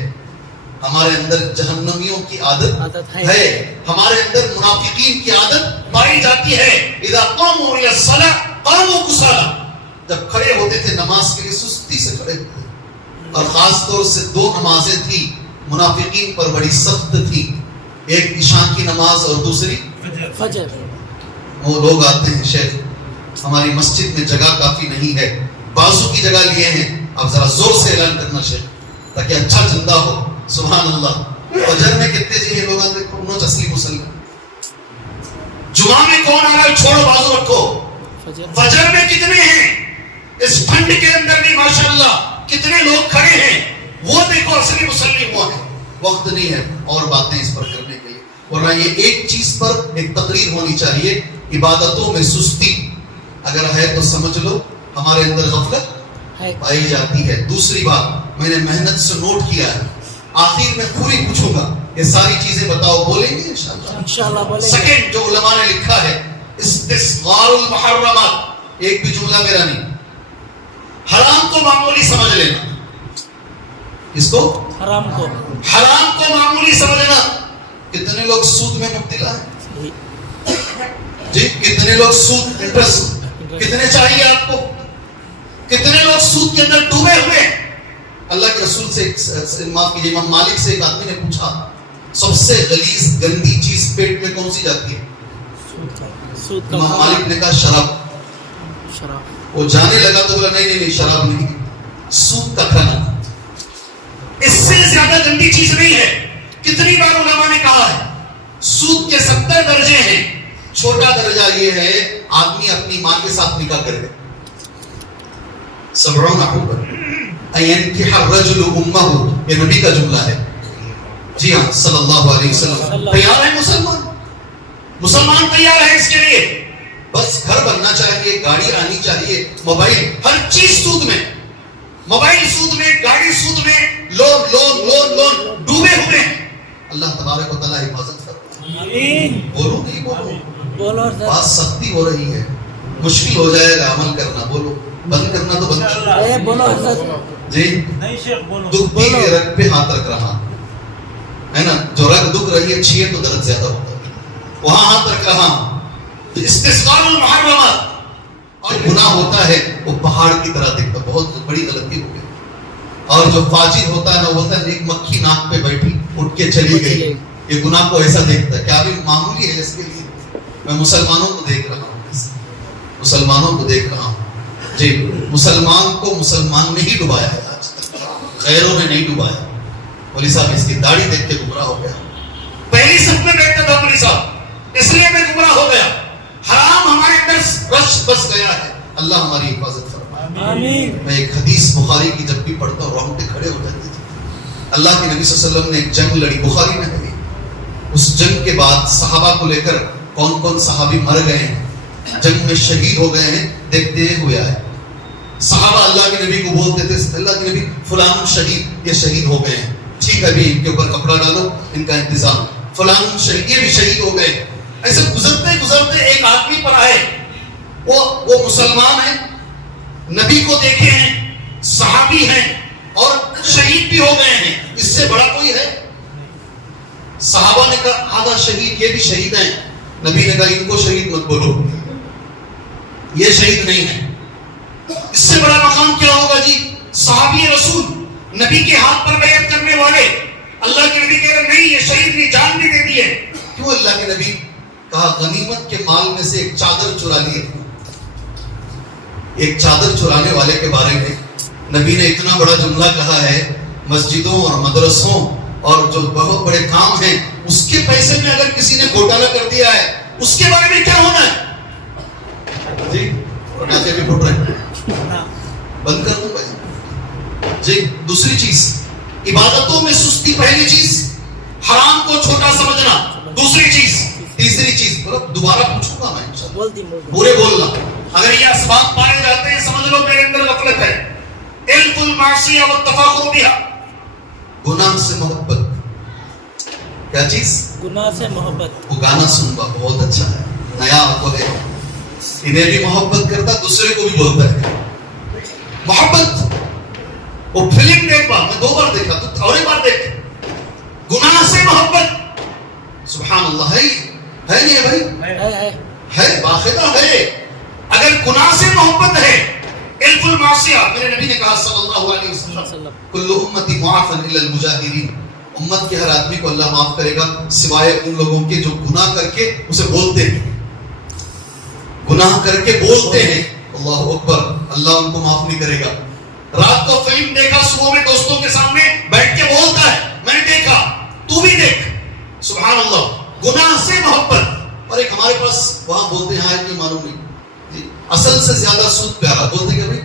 ہمارے اندر جہنمیوں کی عادت ہے. ہمارے اندر منافقین کی عادت پائی جاتی ہے. اذا قاموا الى الصلاة قاموا كسالى, جب کھڑے ہوتے تھے نماز کے لیے سستی سے کھڑے ہوتے. اور خاص طور سے 2 نمازیں تھی منافقین پر بڑی سخت تھی. ایک عشاء کی نماز اور دوسری فجر. وہ لوگ آتے ہیں, شیخ ہماری مسجد میں جگہ کافی نہیں ہے, بازو کی جگہ لیے ہیں, اب ذرا زور سے اعلان کرنا شیخ تاکہ اچھا چندہ ہو. سبحان اللہ. فجر میں کتنے چاہیے لوگ آتے ہیں, انہوں تسلیم مسلم. جمعہ میں کون آ رہا ہے, چھوڑو بازو رکھو. فجر میں کتنے ہیں, اس ٹھنڈ کے اندر بھی ماشاءاللہ کتنے لوگ کھڑے ہیں, وہ دیکھو اصلی مسلم ہوا ہے. وقت نہیں ہے اور باتیں اس پر کرنے کے لیے, ورنہ یہ ایک چیز پر ایک تقریر ہونی چاہیے, عبادتوں میں سستی. اگر ہے تو سمجھ لو ہمارے اندر غفلت پائی جاتی ہے. دوسری بات میں نے محنت سے نوٹ کیا ہے, آخر میں پوری پوچھوں گا, یہ ساری چیزیں بتاؤ, بولیں گے انشاءاللہ بولیں گے. سیکنڈ جو علماء نے لکھا ہے, استصغار المحرمات. ایک بھی جملہ میرا نہیں. حرام کو معمولی سمجھ لینا. اس کو حرام کو معمولی سمجھنا. کتنے لوگ سود میں مبتلا ہیں جی, کتنے لوگ سود, انٹرسٹ کتنے چاہیے آپ کو, کتنے لوگ سود کے اندر ڈوبے ہوئے. اللہ کے رسول سے, معاف کیجیے, امام مالک سے ایک آدمی نے پوچھا, سب سے غلیظ گندی چیز پیٹ میں کون سی جاتی ہے؟ امام مالک نے کہا شراب. وہ جانے لگا تو بولا نہیں شراب نہیں، سود کا کھانا، اس سے زیادہ گندی چیز نہیں ہے. کتنی بار علماء نے کہا ہے سود کے 70 درجے ہیں. چھوٹا درجہ یہ ہے آدمی اپنی ماں کے ساتھ نکاح کرے. 70 حبا اینکح الرجل امہ، یہ نبی کا جملہ ہے. جی ہاں صلی اللہ علیہ وسلم. تیار ہے مسلمان تیار ہے اس کے لیے. بس گھر بننا چاہیے، گاڑی آنی چاہیے، موبائل، ہر چیز سود میں، موبائل سود میں، گاڑی سود میں، لون ڈوبے ہوئے ہیں. اللہ تبارک و تعالی حفاظت کرے. بولو نہیں بولو، بات سختی ہو رہی ہے، مشکل ہو جائے گا عمل کرنا. بولو، بند کرنا تو بند کرنا. بولو حضرت جی نہیں شیخ بولو. دکھتی کے رگ پہ ہاتھ رکھ رہا ہے نا، جو رگ دکھ رہی ہے چھیے تو درد زیادہ ہوتا ہے، وہاں ہاتھ رکھ رہا ہوں. استحصال المحرمات، اور گناہ ہوتا ہے وہ پہاڑ کی طرح دکھتا، بہت بڑی غلطی ہو گئی. اور جو فاجر ہوتا ہے نا، وہ ہوتا ہے ایک مکھی ناک پہ بیٹھی اٹھ کے چلی گئی، یہ گناہ کو ایسا دیکھتا ہے. کیا بھی معمولی ہے اس کے لیے. میں مسلمانوں کو دیکھ رہا ہوں، مسلمانوں کو دیکھ رہا ہوں. جی مسلمان کو مسلمان نے ہی ڈبایا ہے آج تک، غیروں نے نہیں ڈبایا. مولوی صاحب اس کی داڑھی دیکھ کے گمراہ ہو گیا. پہلی صف میں بیٹھتا تھا مولوی صاحب، اس لیے میں گمراہ ہو گیا. حرام ہمارے اندر رش بس گیا ہے. اللہ ہماری حفاظت فرمائے. آمین. میں ایک حدیث بخاری کی جب بھی پڑھتا ہوں رونگٹے کھڑے ہو جاتے تھے. اللہ کے نبی صلی اللہ علیہ وسلم نے ایک جنگ لڑی، بخاری میں ہے. اس جنگ کے بعد صحابہ کو لے کر کون کون صحابی مر گئے ہیں، جنگ میں شہید ہو گئے ہیں، دیکھتے ہوئے آئے. صحابہ اللہ کے نبی کو بولتے تھے اللہ کے نبی فلان شہید، یہ شہید ہو گئے ہیں، ٹھیک ہے بھی ان کے اوپر کپڑا ڈالو، ان کا انتظام. فلان شہید، یہ بھی شہید ہو گئے. ایسے گزرتے گزرتے ایک آدمی پر آئے، وہ مسلمان ہیں، نبی کو دیکھے ہیں، صحابی ہیں اور شہید بھی ہو گئے ہیں، اس سے بڑا کوئی ہے؟ صحابہ نے کہا آدھا شہید، یہ بھی شہید ہیں. نبی نے کہا ان کو شہید مت بولو، یہ شہید نہیں ہے. اس سے بڑا مقام کیا ہوگا جی؟ صحابی رسول، نبی کے ہاتھ پر بیعت کرنے والے. اللہ کے نبی کہہ رہے نہیں یہ شہید نے جان بھی دے دی ہے. کیوں؟ اللہ کے نبی کہا غنیمت کے مال میں سے ایک چادر چرا لیے. ایک چادر چرانے والے کے بارے میں نبی نے اتنا بڑا جملہ کہا ہے. مسجدوں اور مدرسوں اور جو بہت بڑے کام ہیں اس کے پیسے میں اگر کسی نے گھوٹالہ کر دیا ہے اس کے بارے میں کیا ہونا ہے؟ جی پٹاخے بھی پھٹ رہے ہیں، بند کر دوں بھائی. جی دوسری چیز عبادتوں میں سستی، پہلی چیز حرام کو چھوٹا سمجھنا، دوسری چیز، تیسری چیز دوبارہ پوچھوں گا میں پورے بولنا. اگر یہ اسباب پائے جاتے ہیں سمجھ لو میرے اندر غفلت ہے. علم المعصیہ والتفاخر بها، گناہ سے محبت. کیا چیز؟ گناہ سے محبت. وہ گانا سنوا بہت اچھا ہے، نیا آپ کو دیکھا، انہیں بھی محبت کرتا دوسرے کو بھی بولتا ہے محبت. وہ فلم دیکھ بار میں 2 بار دیکھا تو اور ایک بار دیکھ. گناہ سے محبت، سبحان اللہ. ہے نہیں ہے بھائی؟ ہے باقاعدہ ہے. اگر گناہ سے محبت ہے، علم المعصیہ، میرے نبی نے کہا صلی اللہ علیہ وسلم کل امتی معافا الا المجاہرین، امت کے ہر آدمی کو اللہ معاف کرے گا سوائے ان لوگوں کے جو گناہ کر کے اسے بولتے ہیں، گناہ کر کے بولتے ہیں. اللہ اکبر، اللہ ان کو معاف نہیں کرے گا. رات کو فلم دیکھا، صبح میں دوستوں کے سامنے بیٹھ کے بولتا ہے میں نے دیکھا، تو بھی دیکھ. سبحان اللہ. گناہ سے محبت. اور ایک ہمارے پاس وہاں بولتے ہیں کہ معلوم نہیں اصل سے زیادہ سود پیارا، بولتے کیا بھائی؟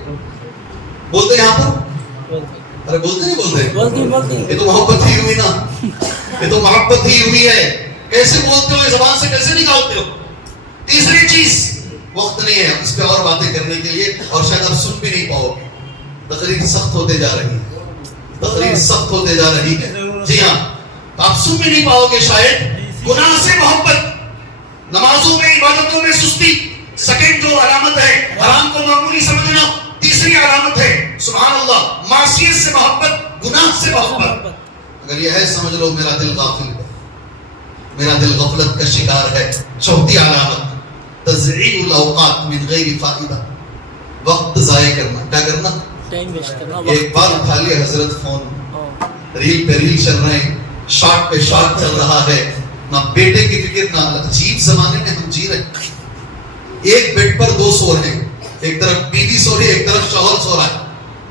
بولتے یہاں پر؟ ارے بولتے نہیں بولتے؟ یہ تو محبت ہی ہوئی نا، یہ تو محبت ہی ہوئی ہے. کیسے بولتے ہو، زبان سے کیسے نکالتے ہو؟ تیسری چیز، وقت نہیں ہے اس پہ اور باتیں کرنے کے لیے اور شاید آپ سن بھی نہیں پاؤ گے. تقریر سخت ہوتے جا رہی ہے، تقریر سخت ہوتے جا رہی ہے. جی ہاں، آپ سن بھی نہیں پاؤ گے شاید. گناہ سے محبت، نمازوں میں عبادتوں میں سستی. سیکنڈ جو علامت ہے حرام کو معمولی سمجھنا. تیسری علامت ہے سبحان اللہ معصیت سے محبت، گناہ سے محبت. اگر یہ ہے سمجھ لو میرا دل غافل ہے، میرا دل غفلت کا شکار ہے. چوتھی علامت تضییع الاوقات من غیر فائدہ، وقت ضائع کرنا. کیا کرنا؟ ٹائم ویسٹ کرنا. ایک بار اٹھا لیا حضرت فون، ریل پہ ریل چل رہے ہیں، شارٹ پہ شارٹ چل رہا ہے، نہ بیٹے کی فکر، نہ عجیب زمانے میں ہم جی رہے ہیں. ایک بیڈ پر 2 سو ہیں، ایک طرف بیوی سو رہی ہے، ایک طرف شوہر سو رہا ہے،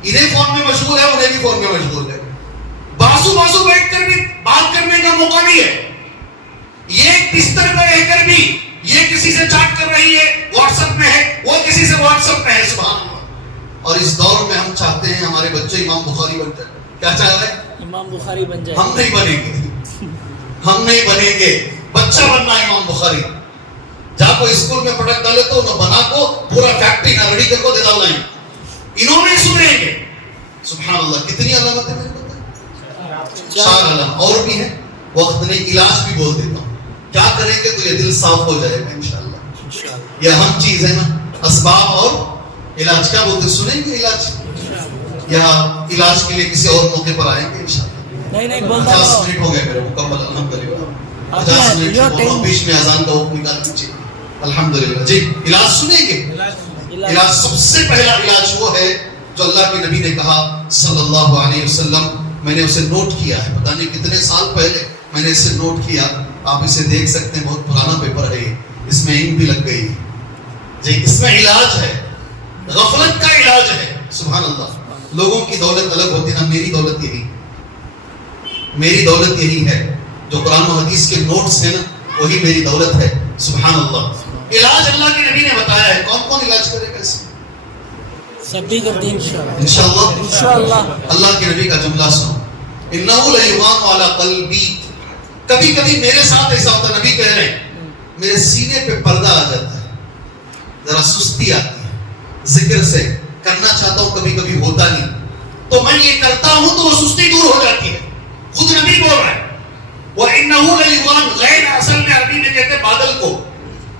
انہیں فون میں مشغول ہے، انہیں بھی فون میں مشغول ہے، بازو بازو بیٹھ کر بھی بات کرنے کا موقع نہیں ہے، یہ بستر پہ رہ کر بھی یہ کسی سے چیٹ کر رہی ہے، واٹس ایپ میں ہے، وہ کسی سے واٹس ایپ میں ہے، سبحان اللہ۔ اور اس دور میں ہم چاہتے ہیں ہمارے بچے امام بخاری بن جائیں، کیا چاہ رہے ہیں؟ امام بخاری بن جائے۔ ہم نہیں بنیں گے، ہم نہیں بنیں گے، بچہ بننا ہے امام بخاری۔ جہاں کو اسکول میں پٹک ڈالے تو انہوں بنا کو پورا فیکٹری نہ ریڈی کر کو دے ڈالنا ہے، انہوں نے سنیں گے۔ سبحان اللہ، کتنی علامتیں میں نے بتائی، 4 علامات اور بھی ہیں، وقت نہیں، علاج بھی بول دیتا ہوں، کیا کریں گے تو یہ دل صاف ہو جائے گا انشاءاللہ۔ یہ اہم چیز ہے نا، اسباب اور علاج، کیا بولتے سنیں گے علاج، یا علاج کے لیے کسی اور موقع پر آئیں گے انشاءاللہ۔ نہیں بولتا 50 منٹ ہو گئے میرے مکمل الحمدللہ، 50 منٹ سے بیچ میں اذان کا وقت نکال دیجیے الحمدللہ۔ جی علاج سنیں گے، علاج سب سے پہلا علاج وہ ہے جو اللہ کے نبی نے کہا صلی اللہ علیہ وسلم، میں نے اسے نوٹ کیا ہے، پتہ نہیں کتنے سال پہلے میں نے اسے نوٹ کیا، آپ اسے دیکھ سکتے ہیں، بہت پرانا پیپر ہے، اس میں انک بھی لگ گئی ہے جی، اس میں علاج ہے، غفلت کا علاج ہے۔ سبحان اللہ، لوگوں کی دولت الگ ہوتی ہے نا، میری دولت یہی، میری دولت یہی ہے، جو قرآن و حدیث کے نوٹس ہیں نا وہی میری دولت ہے۔ سبحان اللہ، علاج اللہ کے نبی نے بتایا ہے، کون کون علاج کرے گا اس میں؟ سب بھی کرتے ہیں انشاءاللہ۔ انشاءاللہ۔ اللہ کے نبی کا جملہ سنو، انہو لیغان علی قلبی، کبھی کبھی میرے ساتھ ایسا ہوتا، نبی کہہ رہے ہیں میرے سینے پہ پردہ آ جاتا ہے، ذرا سستی آتی ہے، ذکر سے کرنا چاہتا ہوں کبھی کبھی ہوتا نہیں، تو میں یہ کرتا ہوں تو وہ سستی دور ہو جاتی ہے، خود نبی بول رہا ہے۔ وَإِنَّهُ لَيُغَانُ، غیر اصل میں عربی میں کہتے ہیں بادل کو،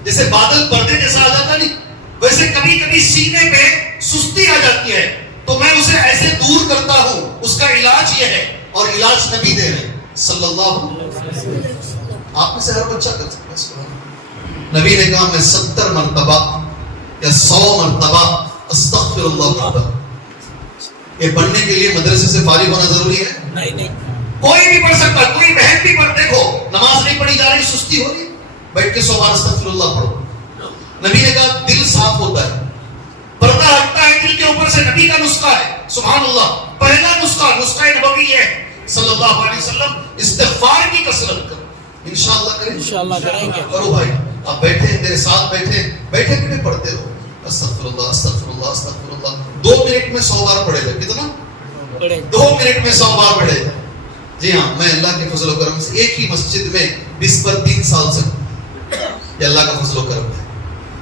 جیسے بادل پردے جیسا آ جاتا نہیں، ویسے کبھی کبھی سینے پہ سستی آ جاتی ہے تو میں اسے ایسے دور کرتا ہوں، اس کا علاج یہ ہے، اور علاج نبی دے رہے ہیں صلی اللہ علیہ وسلم۔ آپ میں سے ہر بچہ کر سکتا ہے، نبی نے کہا میں 70 مرتبہ یا 100 مرتبہ استغفر اللہ پڑھتا ہوں۔ یہ پڑھنے کے لیے مدرسے سے فارغ ہونا ضروری ہے؟ نہیں، کوئی بھی پڑھ سکتا، کوئی بہن بھی پڑھ، دیکھو نماز نہیں پڑھی جا رہی، سستی ہو رہی، بیٹھ کے 100 بار استغفر اللہ پڑھو۔ نبی نے کہا دل صاف ہوتا ہے، پردہ ہٹتا ہے دل کے اوپر سے، نبی کا نسخہ ہے۔ سبحان اللہ، پہلا نسخہ نبوی ہے صلی اللہ علیہ وسلم، استغفار کی کثرت کرو، انشاءاللہ کریں، انشاءاللہ کریں گے۔ کرو بھائی، آپ بیٹھے میرے ساتھ، بیٹھے پڑھتے رہو، استغفر اللہ استغفر اللہ استغفر اللہ، 2 منٹ میں 100 بار پڑھے گا، کتنا؟ 2 منٹ میں 100 بار پڑھے گا۔ جی ہاں، میں اللہ کے فضل و کرم سے ایک ہی مسجد میں 20 پر 3 سال سے، یہ اللہ کا فضل و کرم ہے۔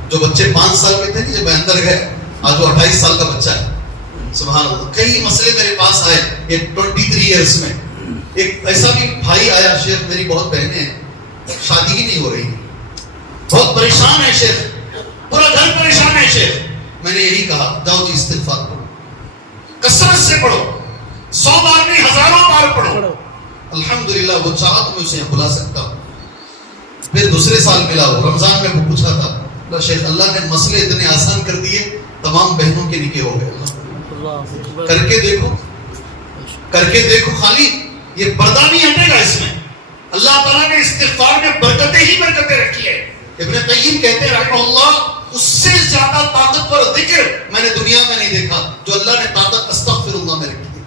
جو بچے 5 سال کے تھے جب میں اندر گئے، آج وہ 28 سال کا بچہ ہے۔ سبحان اللہ، کئی مسئلے میرے پاس آئے یہ 23 ایئرس میں۔ ایک ایسا بھی بھائی آیا، شیخ میری بہت بہنیں ہیں، شادی ہی نہیں ہو رہی، بہت پریشان ہے شیخ، پورا گھر پریشان ہے شیخ۔ میں نے یہی کہا جاؤ جی استغفار پڑھو، کثرت سے پڑھو، 100 بار نہیں 1000 بار پڑھو۔ الحمدللہ وہ چاہا تو میں اسے بلا سکتا ہوں۔ پھر دوسرے سال ملا، وہ رمضان میں وہ پوچھا تھا، شیخ اللہ نے مسئلے اتنے آسان کر دیے، تمام بہنوں کے نکاح ہو گئے۔ کر کے دیکھو، خالی یہ پردہ نہیں ہٹے گا اس میں، اللہ تعالیٰ نے استغفار میں برکتیں ہی برکتیں رکھی ہے۔ ابن قیم کہتے ہیں رحمہ اللہ، اس سے زیادہ طاقتور ذکر میں نے دنیا میں نہیں دیکھا جو اللہ نے طاقت استغفر اللہ میں رکھی ہے۔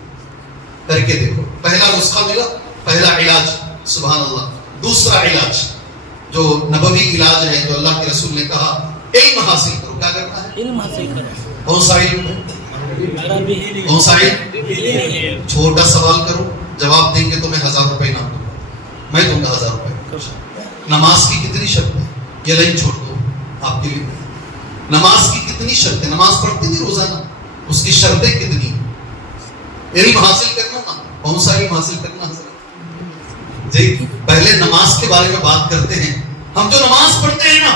کر کے دیکھو، پہلا نسخہ ملا، پہلا علاج، سبحان اللہ۔ دوسرا علاج جو نبوی علاج ہے، جو اللہ کے رسول نے کہا، علم حاصل کرو۔ کیا کرنا ہے؟ علم حاصل کرو۔ کون سا علم ہے؟ کون سا علم؟ چھوٹا سوال کرو، جواب دیں گے تو میں 1000 روپے انعام دوں گا، میں دوں گا 1000 روپے۔ نماز کی کتنی شرط ہے؟ یہ لائن چھوڑ دو آپ کے لیے۔ نماز کی کتنی شرط ہے؟ نماز پڑھتے نہیں روزانہ، اس کی شرطیں کتنی؟ علم حاصل کرنا نا، کون سا علم حاصل کرنا حضرت؟ جی پہلے نماز کے بارے میں بات کرتے ہیں۔ ہم جو نماز پڑھتے ہیں نا،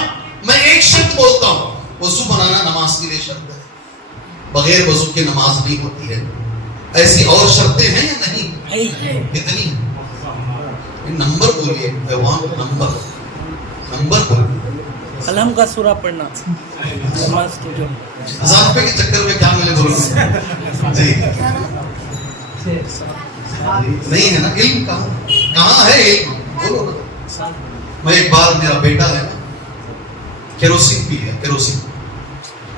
میں ایک شرط بولتا ہوں، وضو بنانا نماز کے لیے شرط ہے، بغیر وضو کے نماز نہیں ہوتی ہے۔ ایسی اور شرطیں ہیں یا نہیں؟ کتنی؟ نمبر بولیے، نمبر بولیے۔ قلم کا سورہ پڑھنا، نماز کے جو 1000 روپے کے چکر میں کیا ملے بولو جی؟ نہیں ہے نا علم، کہاں ہے علم؟ بولو نا۔ میں ایک بار، میرا بیٹا ہے نا، کیروسین پی لیا، کیروسین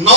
9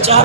4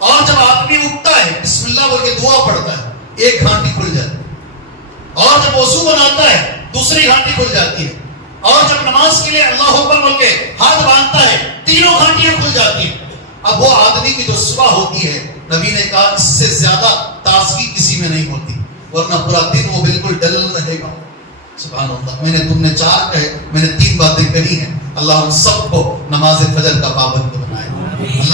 اور جب آدمی اٹھتا ہے بسم اللہ بول کے دعا پڑھتا ہے ایک گھانٹی کھل جاتی ہے، اور جب وضو بناتا ہے دوسری گھانٹی کھل جاتی ہے، اور جب نماز کے لیے اللہ اکبر بول کے ہاتھ باندھتا ہے تینوں گھانٹیاں کھل جاتی ہیں۔ اب وہ آدمی کی جو صبح ہوتی ہے نبی نے کہا اس سے زیادہ تازگی کسی میں نہیں ہوتی، ورنہ پورا دن وہ بالکل ڈل رہے گا۔ سبحان اللہ، تم نے 4 کہے، میں نے 3 باتیں کہی ہیں۔ اللہ ہم سب کو نماز فجر کا پابند